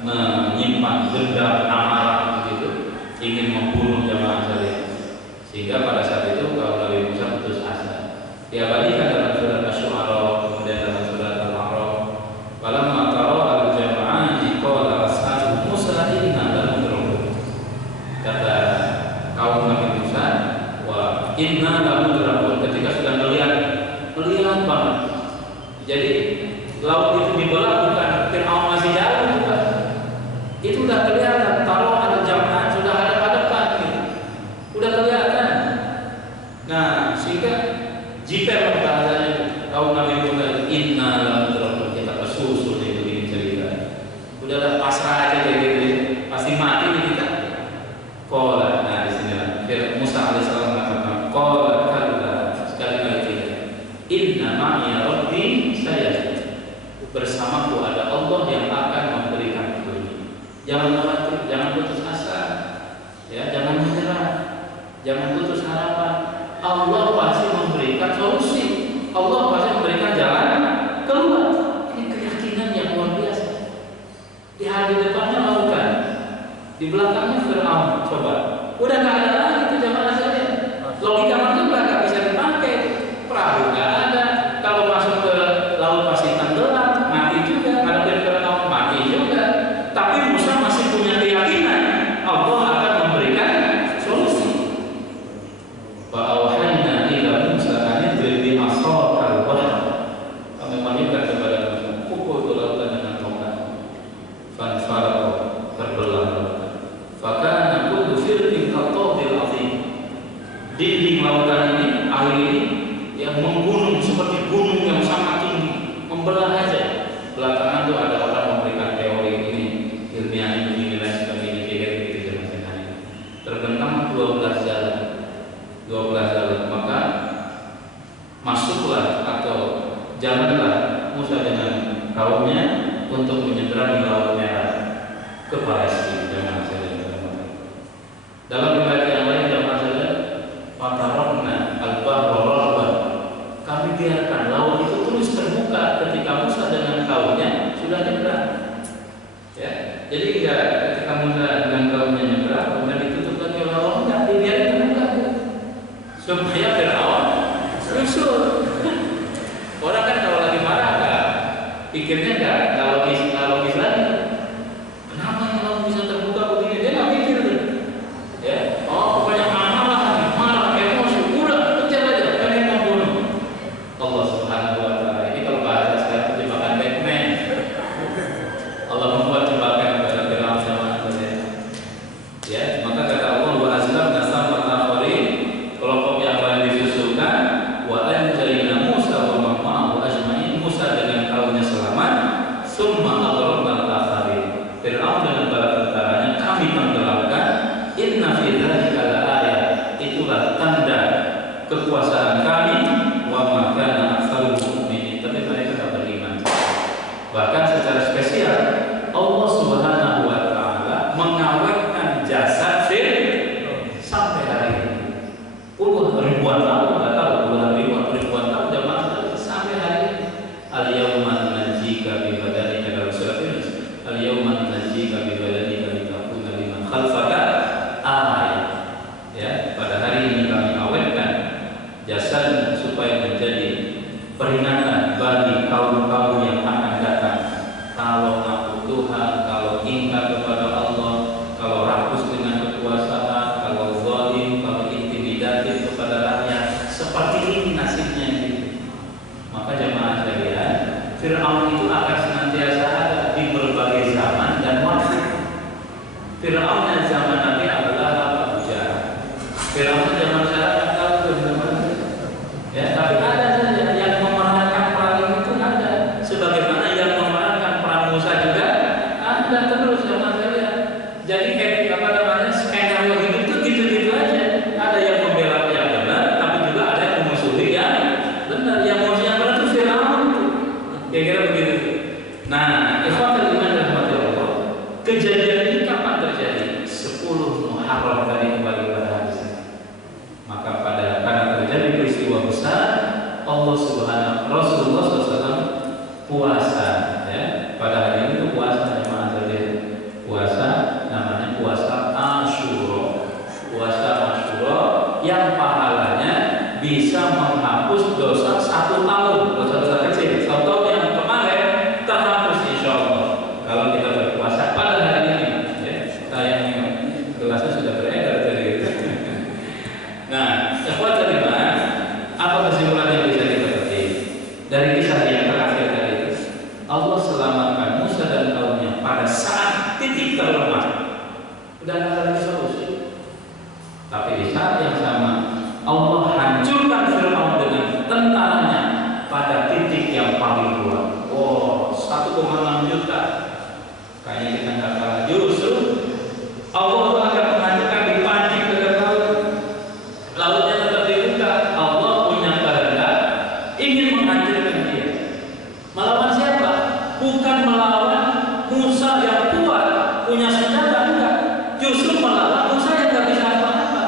menyimpan dendam amarah begitu, ingin membunuh jamaah sekalian. Sehingga pada saat itu kaum Nabi Musa putus asa. Diabadikan dalam surat Asy-Syu'ara, kemudian dalam surat Al-A'raf. Falamma tara al-jam'ani qala ashabu Musa inna lamudrakun. Kata kaum Nabi Musa, wa inna lamudrakun, ketika sudah melihat banget. Jadi laut itu dibelah bukan Fir'aun masih jauh, bukan. Itu udah kelihatan, kalau ada jamaah sudah hadap-hadapan gitu. Udah kelihatan. Nah, sehingga jiper bahasanya kaum Nabi Musa, inna lamudrakun, kita kesusul itu begini cerita. Udahlah pasrah aja kayak gitu, pasti mati nih kita. Qala, nah di sini Musa alaihissalam mengatakan, qala kalla, sekali lagi inna ma'iya rabbi saya, bersamaku ada Allah yang akan memberikan petunjuk. Jangan khawatir, jangan putus asa, ya, jangan menyerah, jangan putus harapan. Allah pasti memberikan solusi, Allah pasti memberikan jalan keluar. Ini keyakinan yang luar biasa. Di hari depannya lautan, di belakangnya Fir'aun. Coba, udah nggak ada lagi itu jamaah saya. Logika manusia nggak bisa dipakai. Perahu nggak ada. Kalau masuk ke laut pasti tenggelam, mati juga. Ada Fir'aun mati juga. Tapi Musa masih punya keyakinan Allah akan memberikan solusi. Fa'auhayna ila Musa an idrib bi asakal bahr. Kami menyebutkan kepada Musa, pukul lautan dengan tongkat. Fanfaraqu, terbelah. Fakana kullu firqin kaqawdil azim. Dinding lautan ini, air ini yang menggunung seperti gunung yang sangat tinggi, membelah aja. Belakangan tuh ada orang memberikan teori ini, ilmiah ini dinilai sebagai ini gitu zaman hari. Terbentang 12 jalan. 12 jalan, maka masuklah atau jalanlah Musa dengan kaumnya untuk menyeberangi Laut Merah ke Palestina. Jangan saja. Dalam riwayat yang lain jamaah saja, fatarokna al-bahra rahban, kami biarkan laut itu terus terbuka ketika Musa dengan kaumnya sudah nyebrang. Ya, jadi enggak ketika Musa dengan kaumnya nyebrang, kemudian ditutup lagi oleh Allah, enggak, dibiarkan terbuka supaya Fir'aun nyusul. Orang kan kalau lagi marah enggak, pikirnya enggak logis lagi. Kenapa ini laut bisa terbuka begini? Dia enggak mikir tuh. Ya, oh pokoknya marah, emosi, udah kejar aja, pengen membunuh. Allah Subhanahu wa Ta'ala, ini kalau bahasa sekarang jebakan Batman. Allah membuat jebakan kepada Fir'aun sama saja. Ya, maka kata Allah, wa azlamna samar akharin, kelompok yang lain disusulkan, wa anjayna Musa wa man ma'ahu ajma'in, Musa dengan kaumnya selamat, summa aghraqna al-akharin, Fir'aun dengan para tentaranya kami tenggelamkan. Inna fi dzalika laayat, itulah tanda kekuasaan kami, wa ma kana aktsarul mu'minin, tapi mereka tidak beriman. Bahkan secara spesial Allah Subhanahu wa Ta'ala mengawetkan jasad Fir'aun sampai hari ini. Ribuan tahun, enggak tahu ribuan tahun jamaah sampai hari ini. Al-yauma nunajjika bi badanika, dalam surat Yunus, al-yauma nunajjika bi badanika litakuna liman khalfaka ayat. Ya, pada hari ini kami awetkan jasad supaya menjadi peringatan bagi kaum-kaum yang akan datang. Kalau ngaku Tuhan, kalau ingkar kepada Allah, kalau rakus dengan kekuasaan, kalau zalim, kalau intimidatif kepada rakyat, seperti ini nasibnya gitu. Maka jemaah sekalian, Fir'aun itu akan senantiasa ada di berbagai zaman dan waktu. Fir'aun zaman Nabi adalah Abu Jahal. Fir'aun zaman sekarang tahu teman-teman. Ya, tapi ada saja yang memerankan perang itu ada. Sebagaimana yang memerankan perang Musa juga ada terus jemaah sekalian. Jadi skenario hidup itu gitu-gitu aja. Ada yang membela yang benar, tapi juga ada yang memusuhi yang benar. Yang musuh yang benar itu Fir'aun. Kira-kira begitu. Nah, ikhwatul iman rahmatullah. Kejadian ini kapan terjadi? 10 Muharram tadi kembali pada hadis. Maka karena terjadi peristiwa besar, Allah Subhanahu Rasulullah SAW puasa, ya. Pada hari ini itu puasa jemaah sekalian. Puasa namanya puasa Asyura. Puasa Asyura yang pahalanya bisa menghapus dosa 1 tahun, dosa-dosa kecil. 1 tahun yang kemarin terhapus insyaallah kalau kita berpuasa pada hari ini, ya. Sayangnya gelasnya sudah beredar tadi. Nah, ikhwat 1,6 juta. Kayaknya kita nggak kalah. Justru Allah akan menghancurkan, dipancing ke laut. Lautnya tetap dibuka. Allah punya kehendak ingin menghancurkan dia. Melawan siapa? Bukan melawan Musa yang kuat, punya senjata, enggak. Justru melawan Musa yang nggak bisa apa-apa.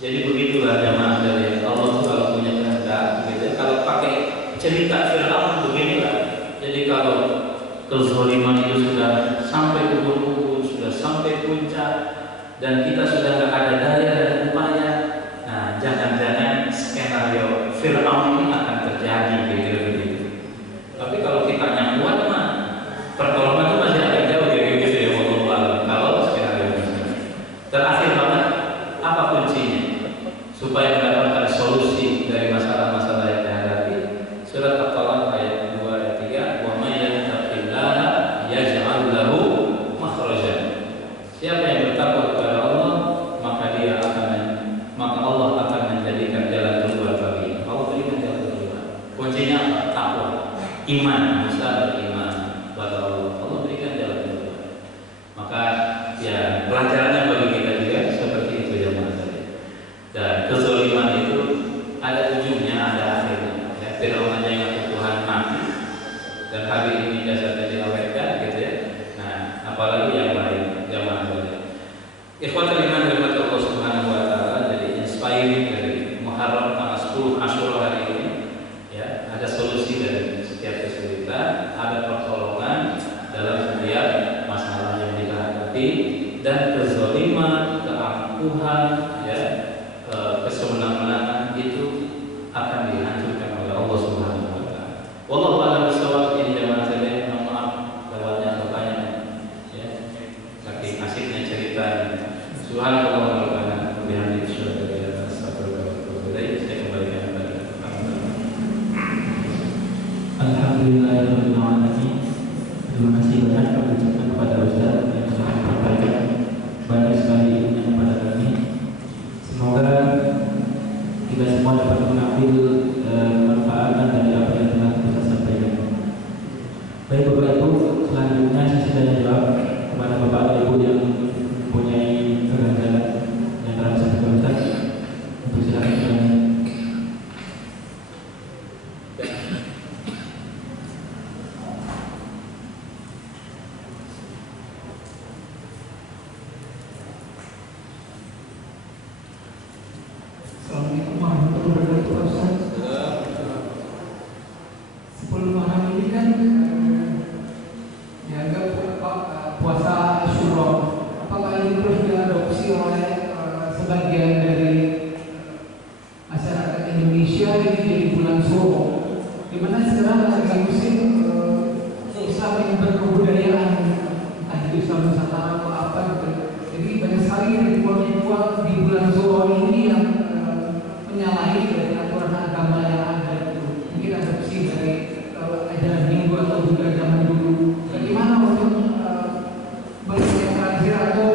Jadi begitulah jamaah dari Allah itu kalau punya kehendak, gitu. Kalau pakai cerita Fir'aun beginilah. Jadi kalau kezaliman itu sudah sampai kubur-kubur, sudah sampai puncak, dan kita sudah nggak ada daya dan upaya, nah jangan-jangan skenario Fir'aun ini akan terjadi begitu. Tapi kalau kita yang kuat mah pertolongan itu masih agak jauh gitu ya, kalau skenario ini. Terakhir banget, apa kuncinya supaya mendapatkan solusi dari masalah-masalah yang dihadapi? Surat At-Talaq ayat 2 ayat 3, wa may yattaqillaha yaj'al lahu makhrajan. Siapa yang bertakwa kepada Allah, maka Allah akan menjadikan jalan keluar baginya. Allah berikan jalan keluar. Kuncinya apa? Takwa, iman, Musa beriman kepada Allah. Allah berikan jalan keluar. Maka ya pelajarannya bagi kita juga seperti itu ya Mas. Dan kezaliman itu ada ujungnya, ada akhirnya. Ya, Fir'aun aja yang Tuhan mati dan hari ini jasadnya diawetkan, gitu ya. Nah, apalagi yang lain, jamaah sekalian. Ikhwatul iman rahmat Allah Subhanahu wa taala, jadi inspiring dari Muharram tanggal 10 Asyura hari ini. Ya, ada solusi dari setiap kesulitan, ada pertolongan dalam setiap masalah yang kita hadapi, dan kezaliman, keangkuhan, ya, kesemenang-menangan itu akan dihancurkan oleh Allah Subhanahu wa taala. Wallahu a'lam bishawab. Ini jamaah sekalian, mohon maaf lewatnya atau banyak ya. Saking asiknya cerita. Subhanallah wa bihamdihi asyhadu an la ilaha illa anta astaghfiruka wa atubu ilaik. Saya kembalikan kepada Alhamdulillahirabbil alamin. Terima kasih banyak kami ucapkan kepada Ustaz yang telah menyampaikan banyak sekali ilmu kepada kami. Semoga kita semua dapat mengambil manfaat dari apa yang telah kita sampaikan. Baik Bapak Ibu, selanjutnya saya sudah jawab kepada Bapak dan Ibu yang mempunyai keganjalan yang telah disampaikan Ustaz. Untuk silakan bertanya. Assalamualaikum warahmatullahi wabarakatuh. Ustaz, 10 Muharram ini kan dianggap puasa Asyura. Apakah ini terus diadopsi oleh sebagian dari masyarakat Indonesia ini jadi bulan Suro, di mana sekarang lagi musim Islam yang berkebudayaan, entah itu Islam Nusantara atau apa gitu. Jadi banyak sekali ritual-ritual di bulan Suro ini yang menyalahi dari aturan agama yang ada itu. Mungkin adopsi dari ajaran Hindu atau juga zaman dulu. Bagaimana untuk berkomunikasi atau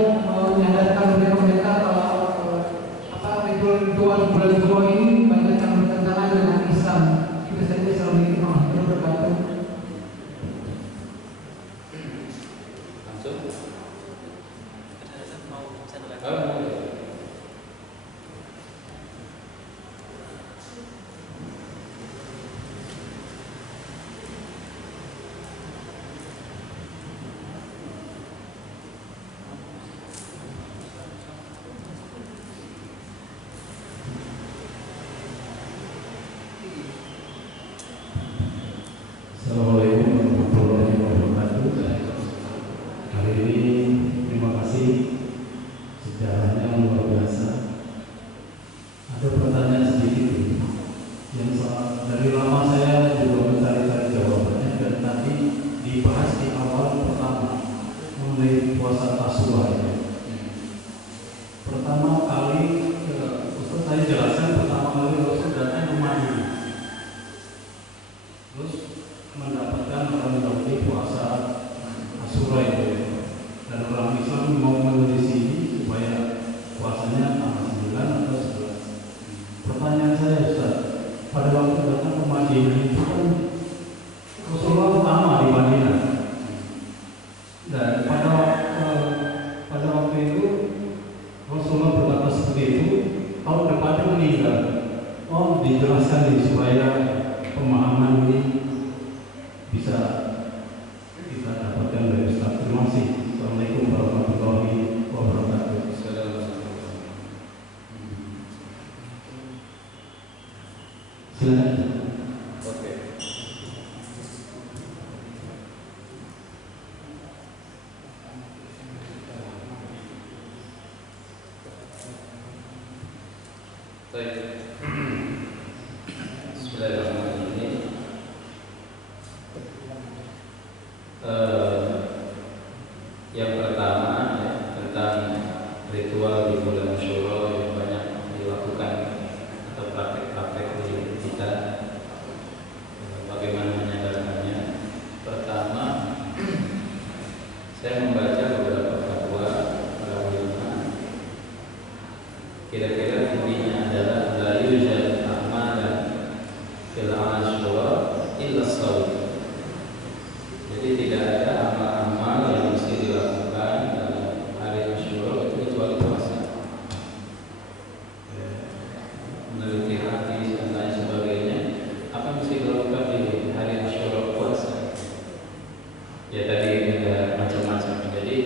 menyadarkan mereka kalau ritual bulan Suro ini banyak yang bertentangan dengan Islam. Itu saja. Assalamualaikum warahmatullahi wabarakatuh. langsung. Assalamualaikum warahmatullahi wabarakatuh. Kali ini terima kasih, sejarahnya luar biasa. Ada pertanyaan sedikit yang dari lama saya juga mencari-cari jawabannya, dan tadi dibahas di awal pertama mengenai puasa Asyura. Pertama kali Ustaz saya jelaskan, pertama kali Rasul datang ke Madinah, terus mendapatkan orang puasa Asyura itu, dan orang Islam mau menelisih supaya puasanya tanggal 9 atau 11. Pertanyaan saya Ustaz, pada waktu datang ke Madinah itu kan Rasulullah lama di dijelaskan nih supaya pemahaman ini bisa kita dapatkan dari Ustaz. Terima kasih. Assalamualaikum warahmatullahi wabarakatuh. Silakan. Oke. Baik. Bismillahirrahmanirrahim. Yang pertama ya, tentang ritual di bulan Syuro yang banyak dilakukan atau praktek-praktek di kita, bagaimana menyadarkannya. Pertama, saya membaca beberapa fatwa para ulama. Kira-kira intinya adalah la yujad amalan fil Asyura illa shaum. Jadi tidak ada amal-amal yang mesti dilakukan dalam hari Asyura itu kecuali puasa. Meneliti hati dan lain sebagainya, apa yang mesti dilakukan di hari Asyura? Puasa. Ya tadi ada macam-macam. Jadi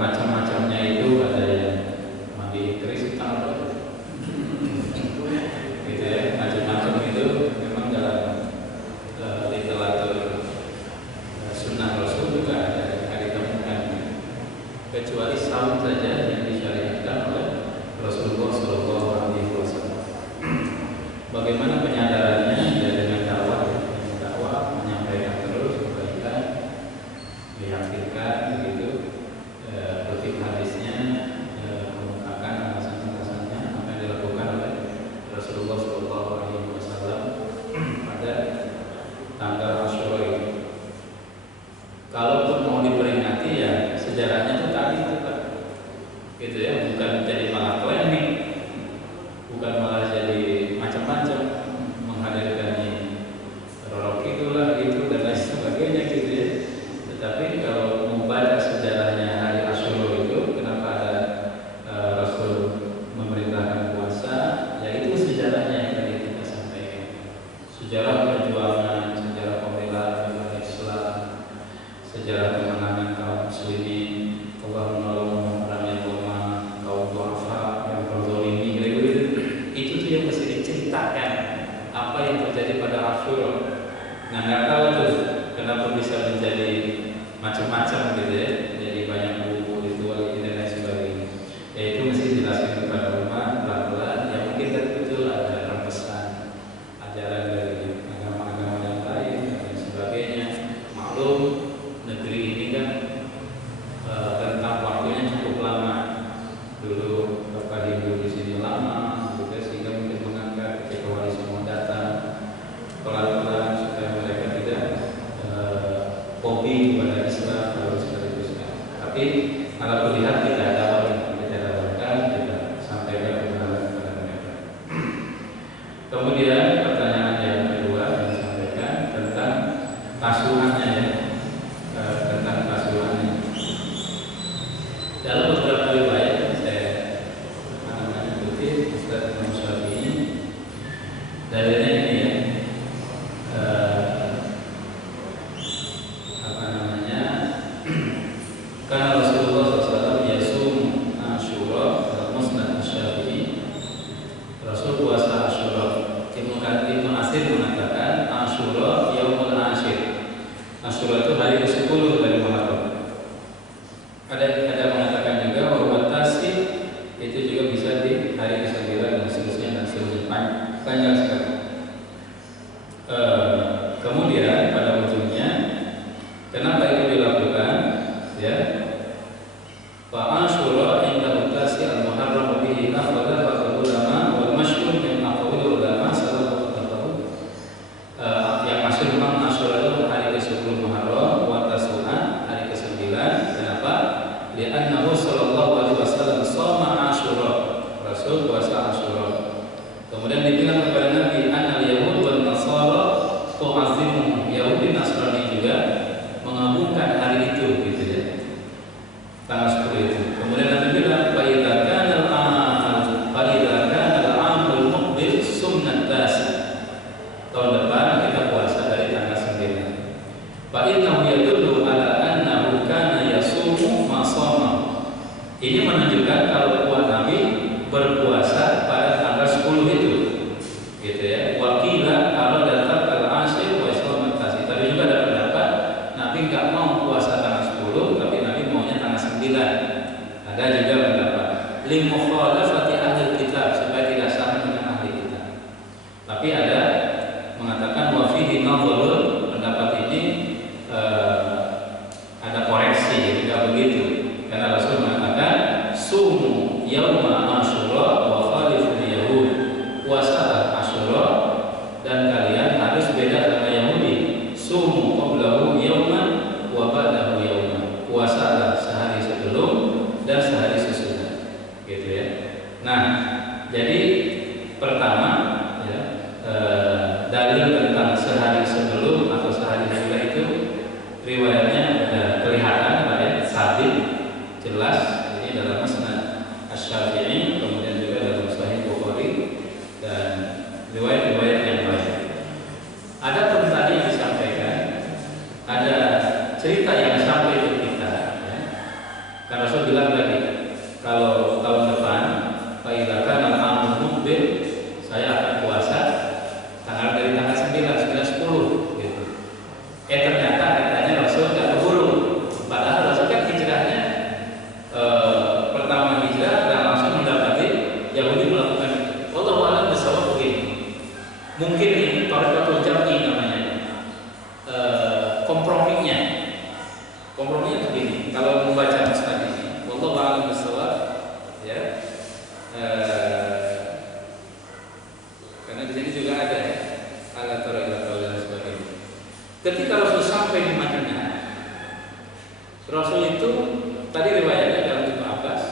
macam-macamnya itu ada yang mandi keris tanpa gitu ya, macam-macam itu memang dalam literatur sunnah Rasul juga ada ditemukan, kecuali saum saja yang disyariatkan oleh Rasulullah SAW. Bagaimana penyadarannya? Ya dengan dakwah, menyampaikan terus kebaikan, meyakinkan begitu, kutip hadisnya, mengungkapkan alasan-alasannya apa yang dilakukan oleh Rasulullah SAW pada tanggal Asyura itu. Kalaupun mau diperingati ya sejarahnya itu tadi tetap gitu ya, bukan jadi malah klinik, bukan malah jadi macam-macam menghadirkan rorok itulah gitu dan lain sebagainya gitu ya. Tetapi kalau membaca sejarahnya hari Asyura itu, kenapa ada Rasul memerintahkan puasa, ya itu sejarahnya yang tadi kita sampaikan. Sejarah perjuangan, sejarah pembelaan agama Islam, sejarah kemenangan kaum muslimin, Allah menolong memerangi Roma, kaum duafa yang berzalimi, itu tuh yang mesti diceritakan apa yang terjadi pada Asyura. Nah nggak tahu tuh kenapa bisa menjadi macam-macam gitu ya, jadi banyak buku ritual ini dan lain sebagainya. Ya itu mesti dijelaskan kepada umat pelan-pelan. Ya mungkin betul ada rembesan ajaran dari agama-agama yang lain dan sebagainya. Maklum negeri ini kan tentang waktunya cukup lama. Dulu Bapak Hindu di sini lama, juga sehingga mungkin mengangkat ketika wali semua datang pelan-pelan supaya mereka tidak hobi kepada Islam harus sekaligus. Tapi kalau lihat kita dapatkan, kita sampaikan kepada mereka. Kemudian pertanyaan yang kedua yang disampaikan tentang kasuhannya ya, tentang kasuhannya. Dalam beberapa riwayat saya kutip Ustaz Imam Syafi'i, dalilnya ini ya, karena Rasulullah SAW yasum Asyura dalam Musnad Syafi'i, Rasul puasa Asyura. Ibnu Asir mengatakan Asyura yaumul ashir. Asyura itu hari ke-10 dari Muharram. Ada mengatakan juga bahwa Tasi itu juga bisa di hari ke-9 dan seterusnya dan seterusnya, panjang sekali. Kemudian pada ujungnya kenapa itu dilakukan? Ya, Fa Asyura inda Tasi al-Muharram bihi akhadha ba'd ulama wal masyhur min aqwal ulama sallallahu alaihi wasallam. Yang masyhur memang Asyura itu hari ke-10 Muharram, wa Tasu'a hari ke-9. Kenapa? Li'annahu sallallahu alaihi wasallam shoma Asyura. Rasul puasa Asyura. Kemudian dibilang kepada Nabi, annal yahud wal nasara tu'azzimuhu. Yahudi Nasrani juga mengagungkan hari itu gitu ya. Tanggal 10 itu. Kemudian Nabi bilang, "Fa idza kana al-amul muqbil sunnat tasi. Tahun depan kita puasa dari tanggal 9. Fa innahu yadullu ala annahu kana yasumu ma shama. Ini menunjukkan kalau Nabi berpuasa pada tanggal 10 itu. Gitu ya. Wakila kalau datang al-ashir wa shoma tasi. Tapi juga ada pendapat Nabi enggak mau puasa tanggal 10, tapi Nabi maunya tanggal 9. Ada juga pendapat lim mukhalafati ahli kitab, supaya tidak sama dengan ahli kitab. Tapi ada mengatakan wa fihi nadharun, pendapat ini ada koreksi, jadi tidak begitu. Karena Rasul mengatakan sumu yauma asyura wa khaliful yahud, puasa Asyura dan kalian harus beda dengan Yahudi. Sumu qablahu yauman wa ba'dahu yauman, puasalah sehari sebelum dan sehari sesudah, gitu ya. Nah, jadi pertama ya, dalil tentang sehari sebelum atau sehari sesudah itu riwayatnya kelihatan ya, sabit, jelas. Ini dalam Musnad Asy-Syafi'i, kemudian juga dalam Sahih Bukhari dan riwayat-riwayat yang lain. Ada pun tadi yang disampaikan, ada cerita yang sampai ke kita ya. Karena Rasul bilang tadi, kalau tahun depan fa'ilakan al-amul mukbil, saya akan puasa dari tanggal 9, 10 gitu. Ternyata katanya Rasul nggak keburu. Padahal Rasul kan hijrahnya pertama hijrah dan langsung mendapati Yahudi melakukan itu. Wallahu a'lam bishawab begini. Mungkin ini thariqatul jam'i namanya. Komprominya begini. Kalau membaca musnad ini, wallahu a'lam bishawab ya. Karena di sini juga ada ya, al-thariqatul dan sebagainya. Ketika Rasul sampai di Madinah, Rasul itu tadi riwayatnya dalam Ibnu Abbas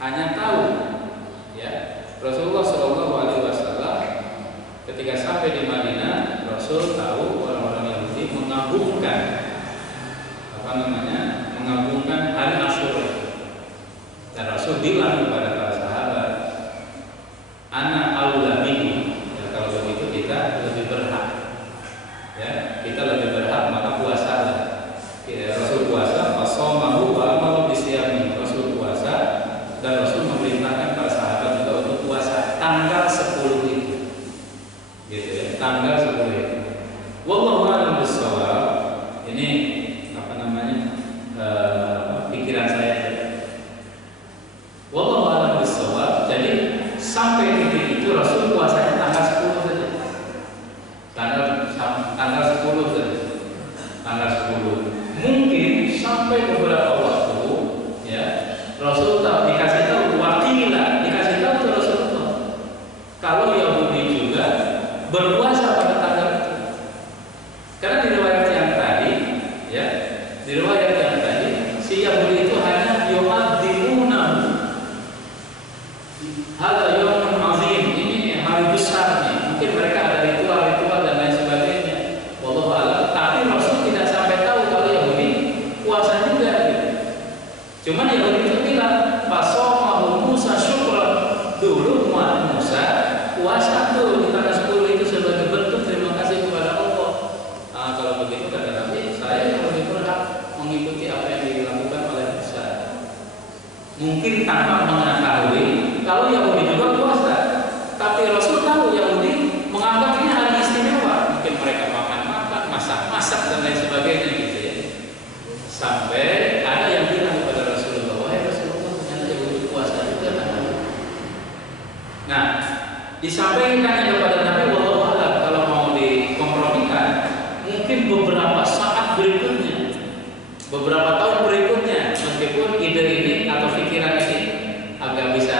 hanya tahu ya, Rasulullah SAW ketika sampai di Madinah, Rasul tahu orang-orang Yahudi mengagungkan hari Asyura. Dan Rasul bilang kepada para sahabat, ana aula bihi, ya, kalau begitu kita lebih berhak. Ya, kita lebih berhak, maka puasalah. Ya, Rasul puasa, fasamahu wa amalu bisyami. Rasul puasa dan Rasul memerintahkan para sahabat juga untuk puasa tanggal 10 itu. Gitu ya, tanggal 10 itu. Wallahu a'lam bishawab. Ini apa namanya? Pikiran saya. Wallahu a'lam bishawab. Jadi sampai titik itu Rasul puasanya tanggal 10 saja. Tanggal 10 saja. Tanggal 10. Mungkin sampai beberapa waktu ya, Rasul dikasih tahu wakila, dikasih tahu ke Rasulullah kalau Yahudi juga berpuasa pada tanggal itu. Karena di riwayat yang tadi ya, di riwayat yang tadi si Yahudi itu hanya yu'adzimunahu. Hadza yaumun azim, ini hari besar nih. Mungkin mereka ada ritual-ritual dan lain sebagainya. Wallahu a'lam. Tapi Rasul tidak sampai tahu kalau Yahudi puasa juga gitu. Cuman Yahudi itu bilang fasamahu Musa syukran. Dulu umat Musa puasa tuh di tanggal 10 itu sebagai bentuk terima kasih kepada Allah. Nah, kalau begitu kata Nabi, saya yang lebih berhak mengikuti apa yang dilakukan oleh Musa. Mungkin tanpa mengetahui kalau Yahudi juga puasa, tapi Rasul tahu Yahudi menganggap ini hari istimewa. Mungkin mereka makan-makan, masak-masak dan lain sebagainya gitu ya. Sampai ada yang bilang kepada Rasulullah, wahai Rasulullah, ternyata Yahudi puasa juga kan? Nah, disampaikan kepada Nabi, wallahu a'lam, kalau mau dikompromikan, mungkin beberapa saat berikutnya, beberapa tahun berikutnya, meskipun ide ini atau pikiran ini agak bisa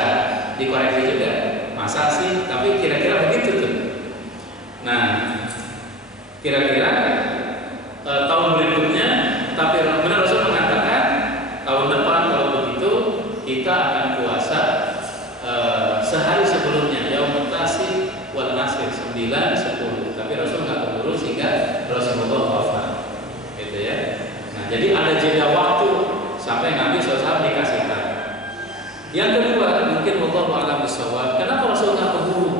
dikoreksi juga, masa sih? Tapi kira-kira begitu tuh. Nah, kira-kira tahun berikutnya, tapi benar Rasul mengatakan tahun depan kalau begitu kita akan puasa sehari sebelumnya, yaumut tasik wal nasir, 9, 10. Tapi Rasul nggak keburu sehingga Rasulullah wafat, gitu ya. Nah, jadi ada jeda waktu sampai Nabi SAW dikasih tahu. Yang kedua, mungkin wallahu a'lam bishawab, kenapa Rasul nggak keburu?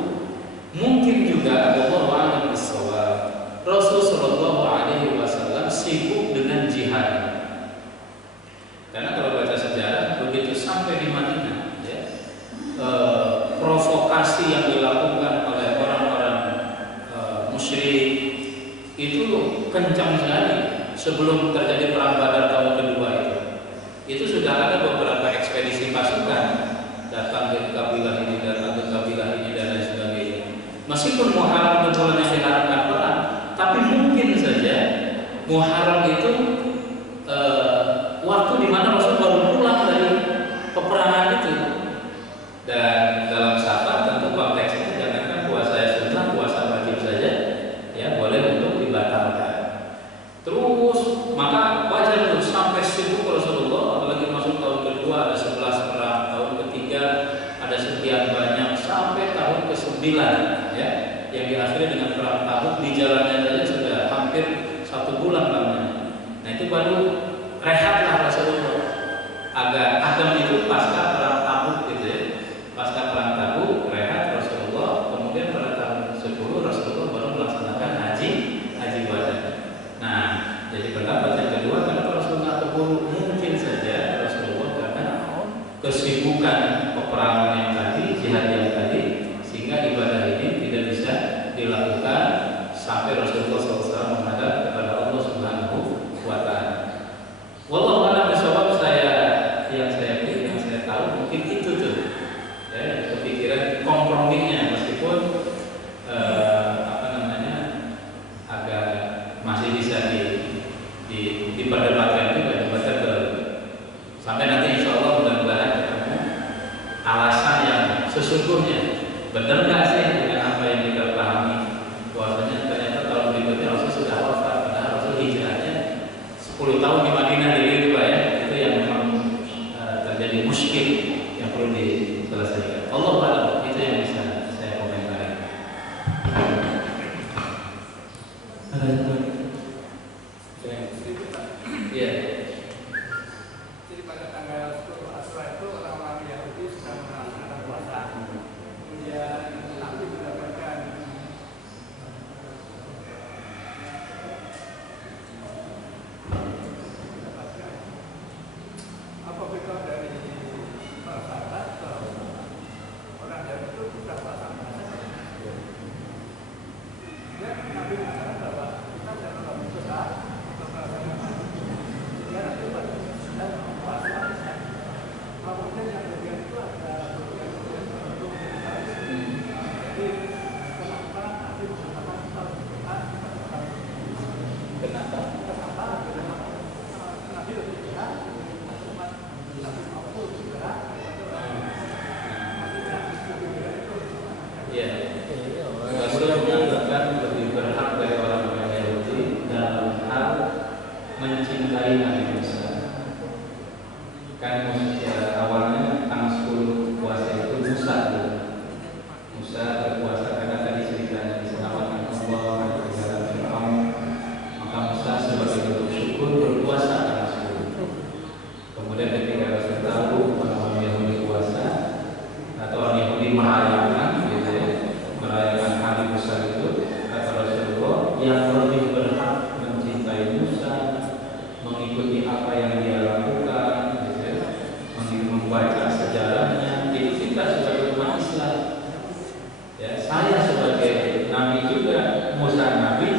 dilakukan oleh orang-orang musyrik itu kencang sekali sebelum terjadi perang Badar tahun kedua itu sudah ada beberapa ekspedisi pasukan datang ke kabilah ini, datang ke kabilah ini dan lain sebagainya. Meskipun Muharram itu bulan yang diharapkan perang, tapi mungkin saja Muharram itu waktu di mana Rasul baru pulang dari peperangan itu. Dan dalam Safar tentu konteksnya jangankan puasa sunnah, puasa wajib saja ya boleh untuk dibatalkan. Terus maka wajar untuk sampai sibuk Rasulullah, apalagi masuk tahun kedua ada 11 perang, tahun ketiga ada sekian banyak sampai tahun ke-9 ya, yang diakhiri dengan perang Tabuk. Di jalannya saja sudah hampir 1 bulan lamanya. Nah itu baru rehatlah Rasulullah. Agak adem itu pasca perang Tabuk gitu ya. Pasca perang Tabuk rehat Rasulullah, kemudian pada tahun 10 Rasulullah baru melaksanakan haji wada. Nah, jadi pendapat yang kedua, kenapa Rasulullah keburu? Mungkin saja Rasulullah karena kesibukan peperangan yang tadi, jihad yang tadi, sehingga ibadah ini tidak bisa dilakukan sampai Rasulullah SAW menghadap kepada Allah Subhanahu wa Ta'ala. Wallahu a'lam bishawab. Yang saya tahu mungkin itu tuh ya, kepikiran komprominya, meskipun agak masih bisa diperdebatkan juga, diperdebatkan sampai nanti insya Allah mudah-mudahan ketemu alasan yang sesungguhnya. Benar nggak sih dengan apa yang kita pahami bahwasanya ternyata tahun berikutnya Rasul sudah wafat, padahal Rasul hijrahnya 10 tahun di Madinah itu Pak ya. Itu yang memang terjadi muskil yang perlu diselesaikan. Allah a'lam, itu yang bisa saya komentari. Iya. Jadi pada tanggal 10 Asyura itu orang-orang Yahudi sedang melaksanakan puasa. Kemudian Nabi mendapatkan apa berita dari para sahabat bahwa orang Yahudi itu sudah puasa. Ya, Nabi mengatakan bahwa kita jangan terlalu besar untuk melaksanakan. Ya, nanti pada sedang puasa. Kemudian yang bagian itu ada bagian untuk jadi kenapa Nabi mengatakan kita harus berdoa? Kenapa? Nabi lebih berat, umat Nabi Muhammad lebih berat. Iya. Rasul mengatakan lebih berhak dari orang-orang Yahudi dalam hal mencintai Nabi Musa. Kan awalnya tanggal 10 puasa itu Musa dulu. Musa berpuasa karena tadi ceritanya diselamatkan Allah dari jalan Fir'aun. Maka Musa sebagai bentuk syukur berpuasa tanggal 10. Kemudian ketika Rasul tahu orang Yahudi puasa atau orang Yahudi merayakan gitu ya, merayakan hari besar itu, kata Rasulullah yang lebih berhak mencintai Musa, mengikuti apa yang dia lakukan gitu ya, membaca sejarahnya, itu kita sebagai umat Islam ya. Saya sebagai Nabi juga, Musa Nabi,